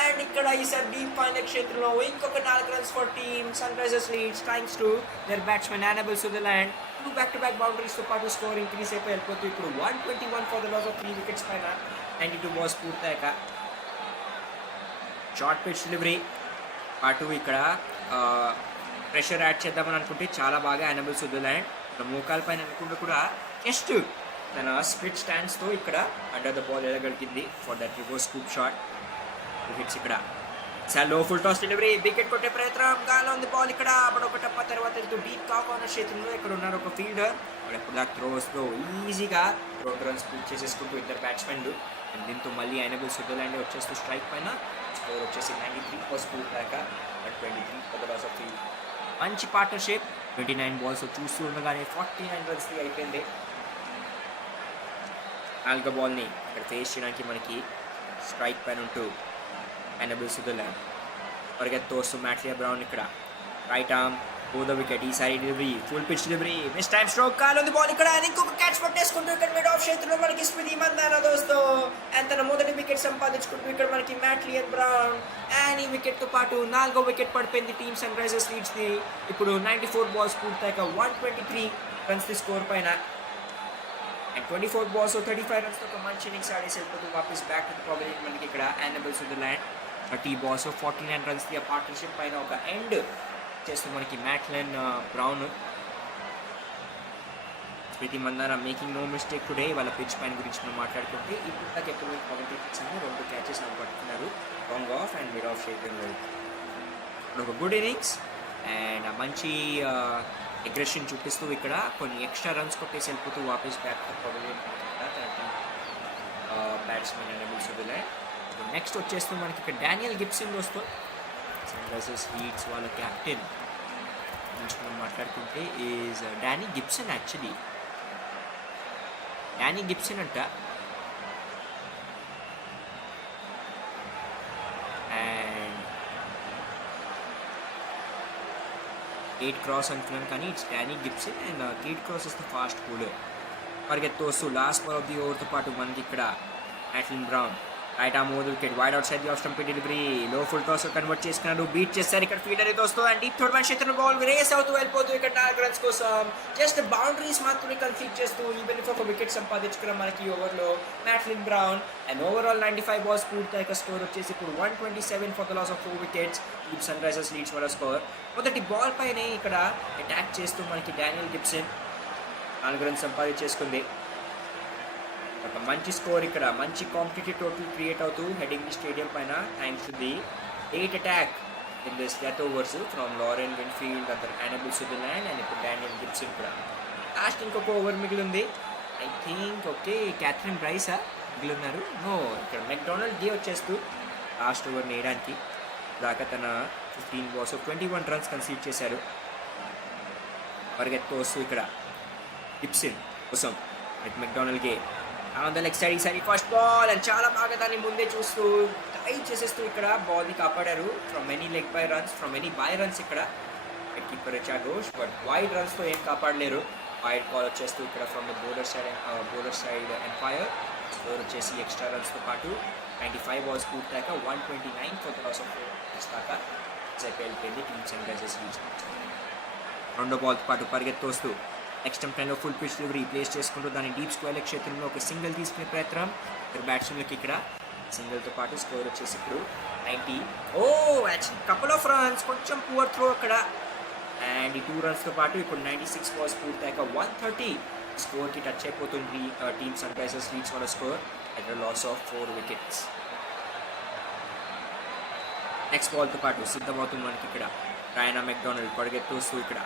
అండ్ ఇక్కడ ఈసారి డీప్ పైన క్షేత్రంలో ఇంకొక 4 runs for team Sunrisers Leeds thanks to their batsmen Annabel సుగల్ అండ్ 2 back-to-back boundaries తో పాటు స్కోర్ ఇంక్రీజ్ అయిపోయి వెళ్ళిపోతూ ఇప్పుడు 121 for the loss of 3 wickets పైన 92 balls పూర్తయ్యాక షార్ట్ పిచ్ డెలివరీ అటు ఇక్కడ ప్రెషర్ యాడ్ చేద్దామని అనుకుంటే చాలా బాగా యానిబుల్ సుగల్ అండ్ మోకాల పైన అనుకుంటే కూడా జస్ట్ తన స్ప్లిట్ స్టాండ్స్తో ఇక్కడ అండర్ ద బాల్ ఎలగలిగింది for that reverse scoop shot. 2 hits ఇక్కడ సార్ low full toss delivery wicket కొట్టే ప్రయత్నం గాలో ఉంది బాల్ ఇక్కడ బట్ ఒక టప్ప తర్వాత వెళ్తూ డీప్ కా కార్నర్ చేతుల్లో ఇక్కడ ఉన్నారు ఒక ఫీల్డర్ ఎప్పుడు దాకా త్రోస్తో ఈజీగా 2 runs పూర్తి చేసేసుకుంటూ ఇద్దరు బ్యాట్స్మెన్లు. అండ్ దీంతో మళ్ళీ యానిబుల్ సుగల్ అండ్ వచ్చేస్తూ స్ట్రైక్ పైన స్కోర్ వచ్చేసి 93 balls పూర్తయ్యాక 123 ఫర్ ద లాస్ ఆఫ్ 3. మంచి పార్ట్నర్షిప్ 29 balls చూస్తూ ఉండగానే 49 runs అయిపోయింది. 4వ బాల్ని ఇక్కడ ఫేస్ చేయడానికి మనకి స్ట్రైక్ పైన ఉంటూ యానిబుల్ సుగల్ పరిగెత్తు వస్తూ మ్యాట్లియా బ్రౌన్ ఇక్కడ రైట్ ఆర్మ్ ఓ ద వికెట్. ఈసారి delivery full pitch delivery mistime stroke కాలుంది బాల్ ఇక్కడ ఇంకొక క్యాచ్ పట్టేసుకుంటూ ఇక్కడ మిడ్ ఆఫ్ చేతిలో మనకి స్మృతి మందాన దోస్తో అండ్ తన మొదటి వికెట్ సంపాదించుకుంటూ ఇక్కడ మనకి మ్యాట్లియా బ్రౌన్ అండ్ ఈ వికెట్ తో పాటు 4వ వికెట్ పడిపోయింది team Sunrisers Leeds the. ఇప్పుడు 94 balls పూర్తయ్యాక 123 runs ది స్కోర్ పైన అండ్ 24 balls 35 runs తో ఒక మంచి ఇన్నింగ్స్ ఆడేసి వెళ్ళిపోతూ వాపస్ బ్యాక్ టు పవలియన్ మనకి ఇక్కడ యానిబుల్ సుగల్ and 30 balls 49 runs the partnership పైన ఒక ఎండ్ చేస్తూ మనకి మ్యాట్లెన్ Brown Smriti Mandhana making no mistake today. వాళ్ళ పిచ్ పైన గురించి మనం మాట్లాడుకుంటే ఇప్పుడు దాకా ఎప్పుడు కామెంటేటర్స్ అని 2 catches పట్టుకున్నారు long off and mid off షేకింగ్లో. ఒక గుడ్ ఇన్నింగ్స్ అండ్ మంచి అగ్రెషన్ చూపిస్తూ ఇక్కడ కొన్ని ఎక్స్ట్రా రన్స్ కొట్టేసి వెళ్ళిపోతూ వాపస్ బ్యాక్ పవలియన్ బ్యాట్స్మెన్ యానిబుల్ సుగల్. నెక్స్ట్ వచ్చేస్తూ మనకి ఇక్కడ డానియల్ గిబ్సన్ వస్తూ సన్ రైజర్స్ లీడ్స్ వాళ్ళ క్యాప్టెన్ నుంచి మనం మాట్లాడుకుంటే is Danny Gibson. Actually Danny Gibson అంట అండ్ 8 cross అనుకున్నాను కానీ it's Danny Gibson and 8 cross is the fast bowler. పరిగెత్తు వస్తూ లాస్ట్ బాల్ ఆఫ్ ది ఓవర్తో పాటు మనకి ఇక్కడ మ్యాట్లియా Brown right arm over wicket wide outside the off stump delivery low full toss convert చేసుకున్నారు. బీట్ చేస్తారు ఇక్కడ ఫీల్డర్ దోస్తో అండ్ డీప్ థర్డ్ మ్యాన్ చేతున్న బాల్ రేస్ అవుతూ వెళ్ళిపోతూ ఇక్కడ 4 runs కోసం జస్ట్ బౌండరీస్ మాత్రమే కంప్లీట్ చేస్తూ ఈవెన్ ఒక వికెట్ సంపాదించుకున్న మనకి ఓవర్లో మ్యాట్లియా బ్రౌన్ అండ్ ఓవరాల్ 95 balls పూర్తయ్యాక స్కోర్ వచ్చేసి ఇప్పుడు 127 for the loss of 4 wickets team Sunrisers Leeds వాళ్ళ స్కోర్. మొదటి బాల్ పైనే ఇక్కడ అటాక్ చేస్తూ మనకి డానియల్ గిబ్సన్ 4 runs సంపాదించేసుకుంది. ఒక మంచి స్కోర్ ఇక్కడ మంచి కాంపిటేటివ్ టోటల్ క్రియేట్ అవుతూ హెడింగ్ ది స్టేడియం పైన thanks to the 8 attack in this death overs from Lauren Winfield అతను యానిబుల్ సుగల్ అండ్ ఇప్పుడు డానియల్ గిబ్సన్ కూడా. లాస్ట్ ఇంకొక ఓవర్ మిగిలింది I think. Okay Catherine Bryce మిగిలిన్నారు. నో ఇక్కడ మెక్డొనాల్డ్ గే వచ్చేస్తూ లాస్ట్ ఓవర్ వేయడానికి దాకా తన 15 balls 21 runs కన్సీడ్ చేశారు. పరిగెత్తు వస్తూ ఇక్కడ గిబ్సన్ కోసం McDonald gay on the leg side ఈసారి ఫస్ట్ బాల్ అండ్ చాలా బాగా దాన్ని ముందే చూస్తూ వెయిట్ చేసేస్తూ ఇక్కడ బాల్ని కాపాడారు from any leg bye runs, from any bye runs. ఇక్కడ wicket keeper Richa Ghosh, but wide రన్స్తో ఏం కాపాడలేరు. వైడ్ కాల్ వచ్చేస్తూ ఇక్కడ from the bowler side umpire. Score వచ్చేసి ఎక్స్ట్రా రన్స్తో పాటు 95 balls పూర్తయ్యాక 129 for the loss of 4 wickets దాకా వెళ్ళిపోయింది టీమ్ సన్రైజర్స్ లీడ్స్. రెండో బాల్తో పాటు పరిగెత్తోస్తూ నెక్స్ట్ టైంలో ఫుల్ పిచ్ డెలివరీ ప్లేస్ చేసుకుంటూ దాన్ని డీప్ స్క్వేర్ క్షేత్రంలో ఒక సింగిల్ తీసుకునే ప్రయత్నం. ఇద్దరు బ్యాట్స్మెన్లకి ఇక్కడ సింగిల్తో పాటు స్కోర్ వచ్చేసి ఇప్పుడు 90. యాక్చువల్లీ కపుల్ ఆఫ్ రన్స్, కొంచెం పువర్ త్రో అక్కడ. అండ్ ఈ 2 runsతో పాటు ఇప్పుడు 96 balls పూర్తయ్యాక 130 స్కోర్కి టచ్ అయిపోతుంది టీమ్ సన్రైజర్స్ లీడ్స్ వాళ్ళ score at the loss of 4 wickets. Next బాల్తో పాటు సిద్ధమవుతుంది మనకి ఇక్కడ రాయనా మెక్డానల్డ్. పరిగెత్తూస్తూ ఇక్కడ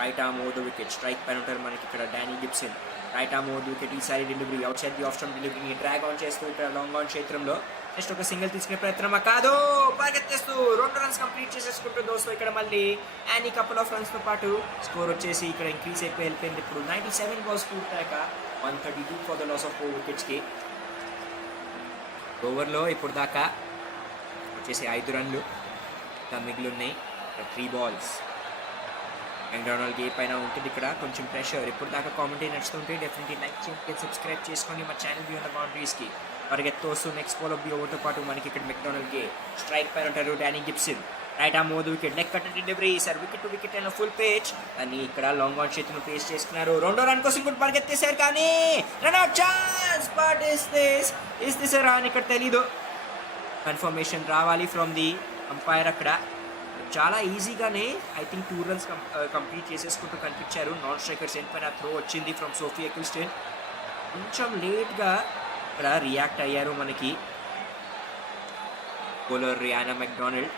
right arm over the wicket, strike పైన ఉంటారు మనకి ఇక్కడ Danny Gibson. Right arm over the wicket, ఈసారి delivery outside the off stump డెలివరీని డ్రాగ్ ఆన్ చేస్తూ ఇక్కడ లాంగ్ ఆన్ క్షేత్రంలో నెక్స్ట్ ఒక సింగిల్ తీసుకునే ప్రయత్నం కాదు, పరిగెత్తేస్తూ 2 runs కంప్లీట్ చేసేసుకుంటూ దోస్తు ఇక్కడ మళ్ళీ అండ్ ఈ కపుల్ ఆఫ్ రన్స్తో పాటు స్కోర్ వచ్చేసి ఇక్కడ ఇంక్రీజ్ అయిపోయి వెళ్ళిపోయింది. ఇప్పుడు 97 balls పూర్తయ్యాక 132 ఫర్ ద లాస్ ఆఫ్ 4 wicketsకి. ఓవర్లో ఇప్పుడు దాకా వచ్చేసి 5 runs మిగిలి ఉన్నాయి. 3 balls. మెక్డానల్డ్ గే పైన ఉంటుంది ఇక్కడ కొంచెం ప్రెషర్. ఇప్పుడు దాకా కామెంటరీ నచ్చుతుంటే డెఫినెట్లీ లైక్ చేయండి, సబ్స్క్రైబ్ చేసుకొని మా ఛానల్ వ్యూ ఉన్న బౌండరీస్కి. పరిగెత్తు వస్తూ నెక్స్ట్ బాల్ ఆఫ్ ది ఓవర్తో పాటు మనకి ఇక్కడ మెక్డానల్డ్ గే, స్ట్రైక్ పైన ఉంటారు Danny Gibson. Right arm over the wicket, leg cut delivery, sir wicket to wicket అయిన ఫుల్ పేజ్ అని ఇక్కడ లాంగ్ ఆన్ చేతిని పేస్ చేసుకున్నారు. రెండో రన్ కోసం కూడా పరిగెత్తేశారు కానీ run out chance, but is this run ఇక్కడ తెలీదు. కన్ఫర్మేషన్ రావాలి ఫ్రమ్ ది అంపైర్. అక్కడ చాలా ఈజీగానే ఐ థింక్ 2 runs కంప్లీట్ చేసేసుకుంటూ కనిపించారు. నాన్ స్ట్రైకర్స్ ఎండ్ పైన త్రో వచ్చింది ఫ్రమ్ సోఫీ ఎకిల్స్టోన్. కొంచెం లేట్గా ఇక్కడ రియాక్ట్ అయ్యారు మనకి బౌలర్ రియానా మెక్డానల్డ్.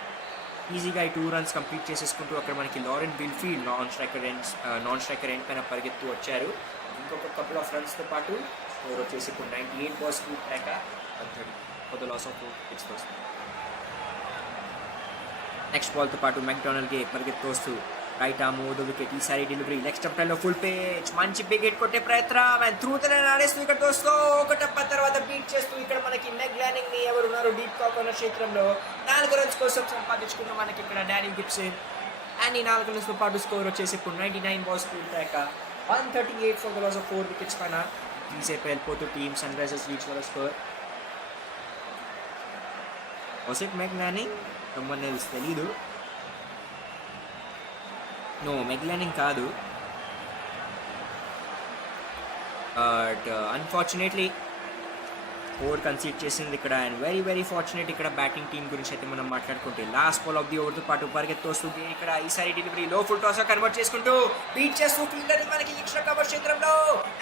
ఈజీగా ఈ 2 runs కంప్లీట్ చేసేసుకుంటూ అక్కడ మనకి లారెన్ విల్ఫీల్డ్ నాన్ స్ట్రైకర్ ఎండ్ పైన పరిగెత్తు వచ్చారు. ఇంకొక కపుల్ ఆఫ్ రన్స్తో పాటు స్కోర్ వచ్చేసి ఇప్పుడు 98 balls పూర్తయ్యాక 130 for the loss of 4 wickets వస్తుంది. నెక్స్ట్ బాల్తో పాటు మెక్డానల్డ్ గే పరిగెత్తోస్తూ right arm over the wicket, ఈసారి డెలివరీ లెగ్ స్టంప్ టైంలో ఫుల్ పేజ్, మంచి బిగ్ హిట్ కొట్టే ప్రయత్నం అండ్ త్రూ తన ఆడేస్తూ ఇక్కడ తోస్తూ ఒక టప్ప తర్వాత బీట్ చేస్తూ ఇక్కడ మనకి మెగ్ లానింగ్ ని ఎవరు ఉన్నారు డీప్ కార్నర్ క్షేత్రంలో 4 runs కోసం సంపాదించుకున్న మనకి ఇక్కడ డానీ గిబ్సన్. అండ్ ఈ 4 runsతో పాటు స్కోర్ వచ్చేసి ఇప్పుడు 99 balls పూర్తయ్యాక 138 for the loss of 4 wickets పైన తీసేపు వెళ్ళిపోతూ టీమ్ సన్రైజర్స్ లీడ్స్ వాళ్ళ score. Was it Meg Lanning? someone else తెలీదు. నో, మెగ్ లానింగ్ కాదు. బట్ అన్ఫార్చునేట్లీ 4 కన్సీడ్ చేసింది ఇక్కడ. అండ్ వెరీ ఫార్చునేట్ ఇక్కడ బ్యాటింగ్ టీం గురించి అయితే మనం మాట్లాడుకుంటే లాస్ట్ బాల్ ఆఫ్ ది ఓవర్తో పాటు పరిగెత్తొస్తుంది ఇక్కడ ఈసారి delivery low full toss convert చేసుకుంటూ బీట్ చేస్తూ ఫీల్డర్ని మనకి ఎక్స్ట్రా కవర్ క్షేత్రంలో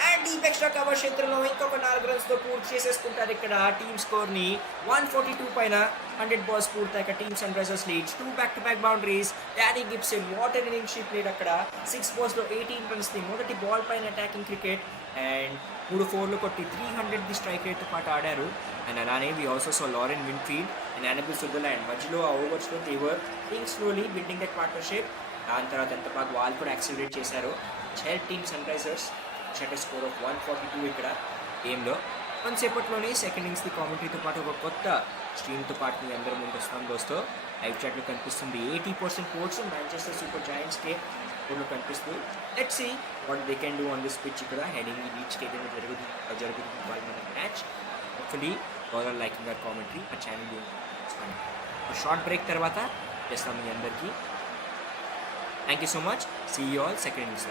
అండ్ డీప్ ఎక్స్ట్రా కవర్ క్షేత్రంలో ఇంకొక 4 runsతో పూర్తి చేసేసుకుంటారు ఇక్కడ టీమ్ స్కోర్ని 142 పైన. 100 balls పూర్తయ్యాక team Sunrisers leads 2 back-to-back boundaries. Danny Gibson water inning she played అక్కడ 6 balls 18 runs మొదటి బాల్ పైన అటాకింగ్ క్రికెట్ అండ్ 3 4 కొట్టి 300 స్ట్రైక్ రేట్తో పాటు ఆడారు. అండ్ అలానే we also so Lauren Winfield and Annabel Sutherland మధ్యలో ఆ ఓవర్స్లో దేవర్ thing slowly building that partnership. దాని తర్వాత ఎంత బాగా వాళ్ళు కూడా యాక్సిలరేట్ చేశారు. టీమ్ సన్రైజర్స్ స్కోర్ ఆఫ్ 142 ఇక్కడ గేమ్లో. కొంతసేపట్లోనే సెకండ్ ఇన్నింగ్స్ది కామెంటరీతో పాటు ఒక కొత్త స్ట్రీమ్తో పాటు మీ అందరూ ముందు వస్తాం దోస్తో. లైవ్ చాట్లో కనిపిస్తుంది 80% పోర్ట్స్ మాంచెస్టర్ సూపర్ జాయింట్స్కే స్కోర్లో కనిపిస్తూ let's see what they can do on this pitch. ఇక్కడ హెడింగ్ రీచ్కి ఏదైనా జరుగుతుంది వాళ్ళ మన match. Hopefully bowler liking or commentary ఆ ఛానల్ షార్ట్ బ్రేక్ తర్వాత చేస్తాం మీ అందరికీ. Thank you so much. See you all second innings.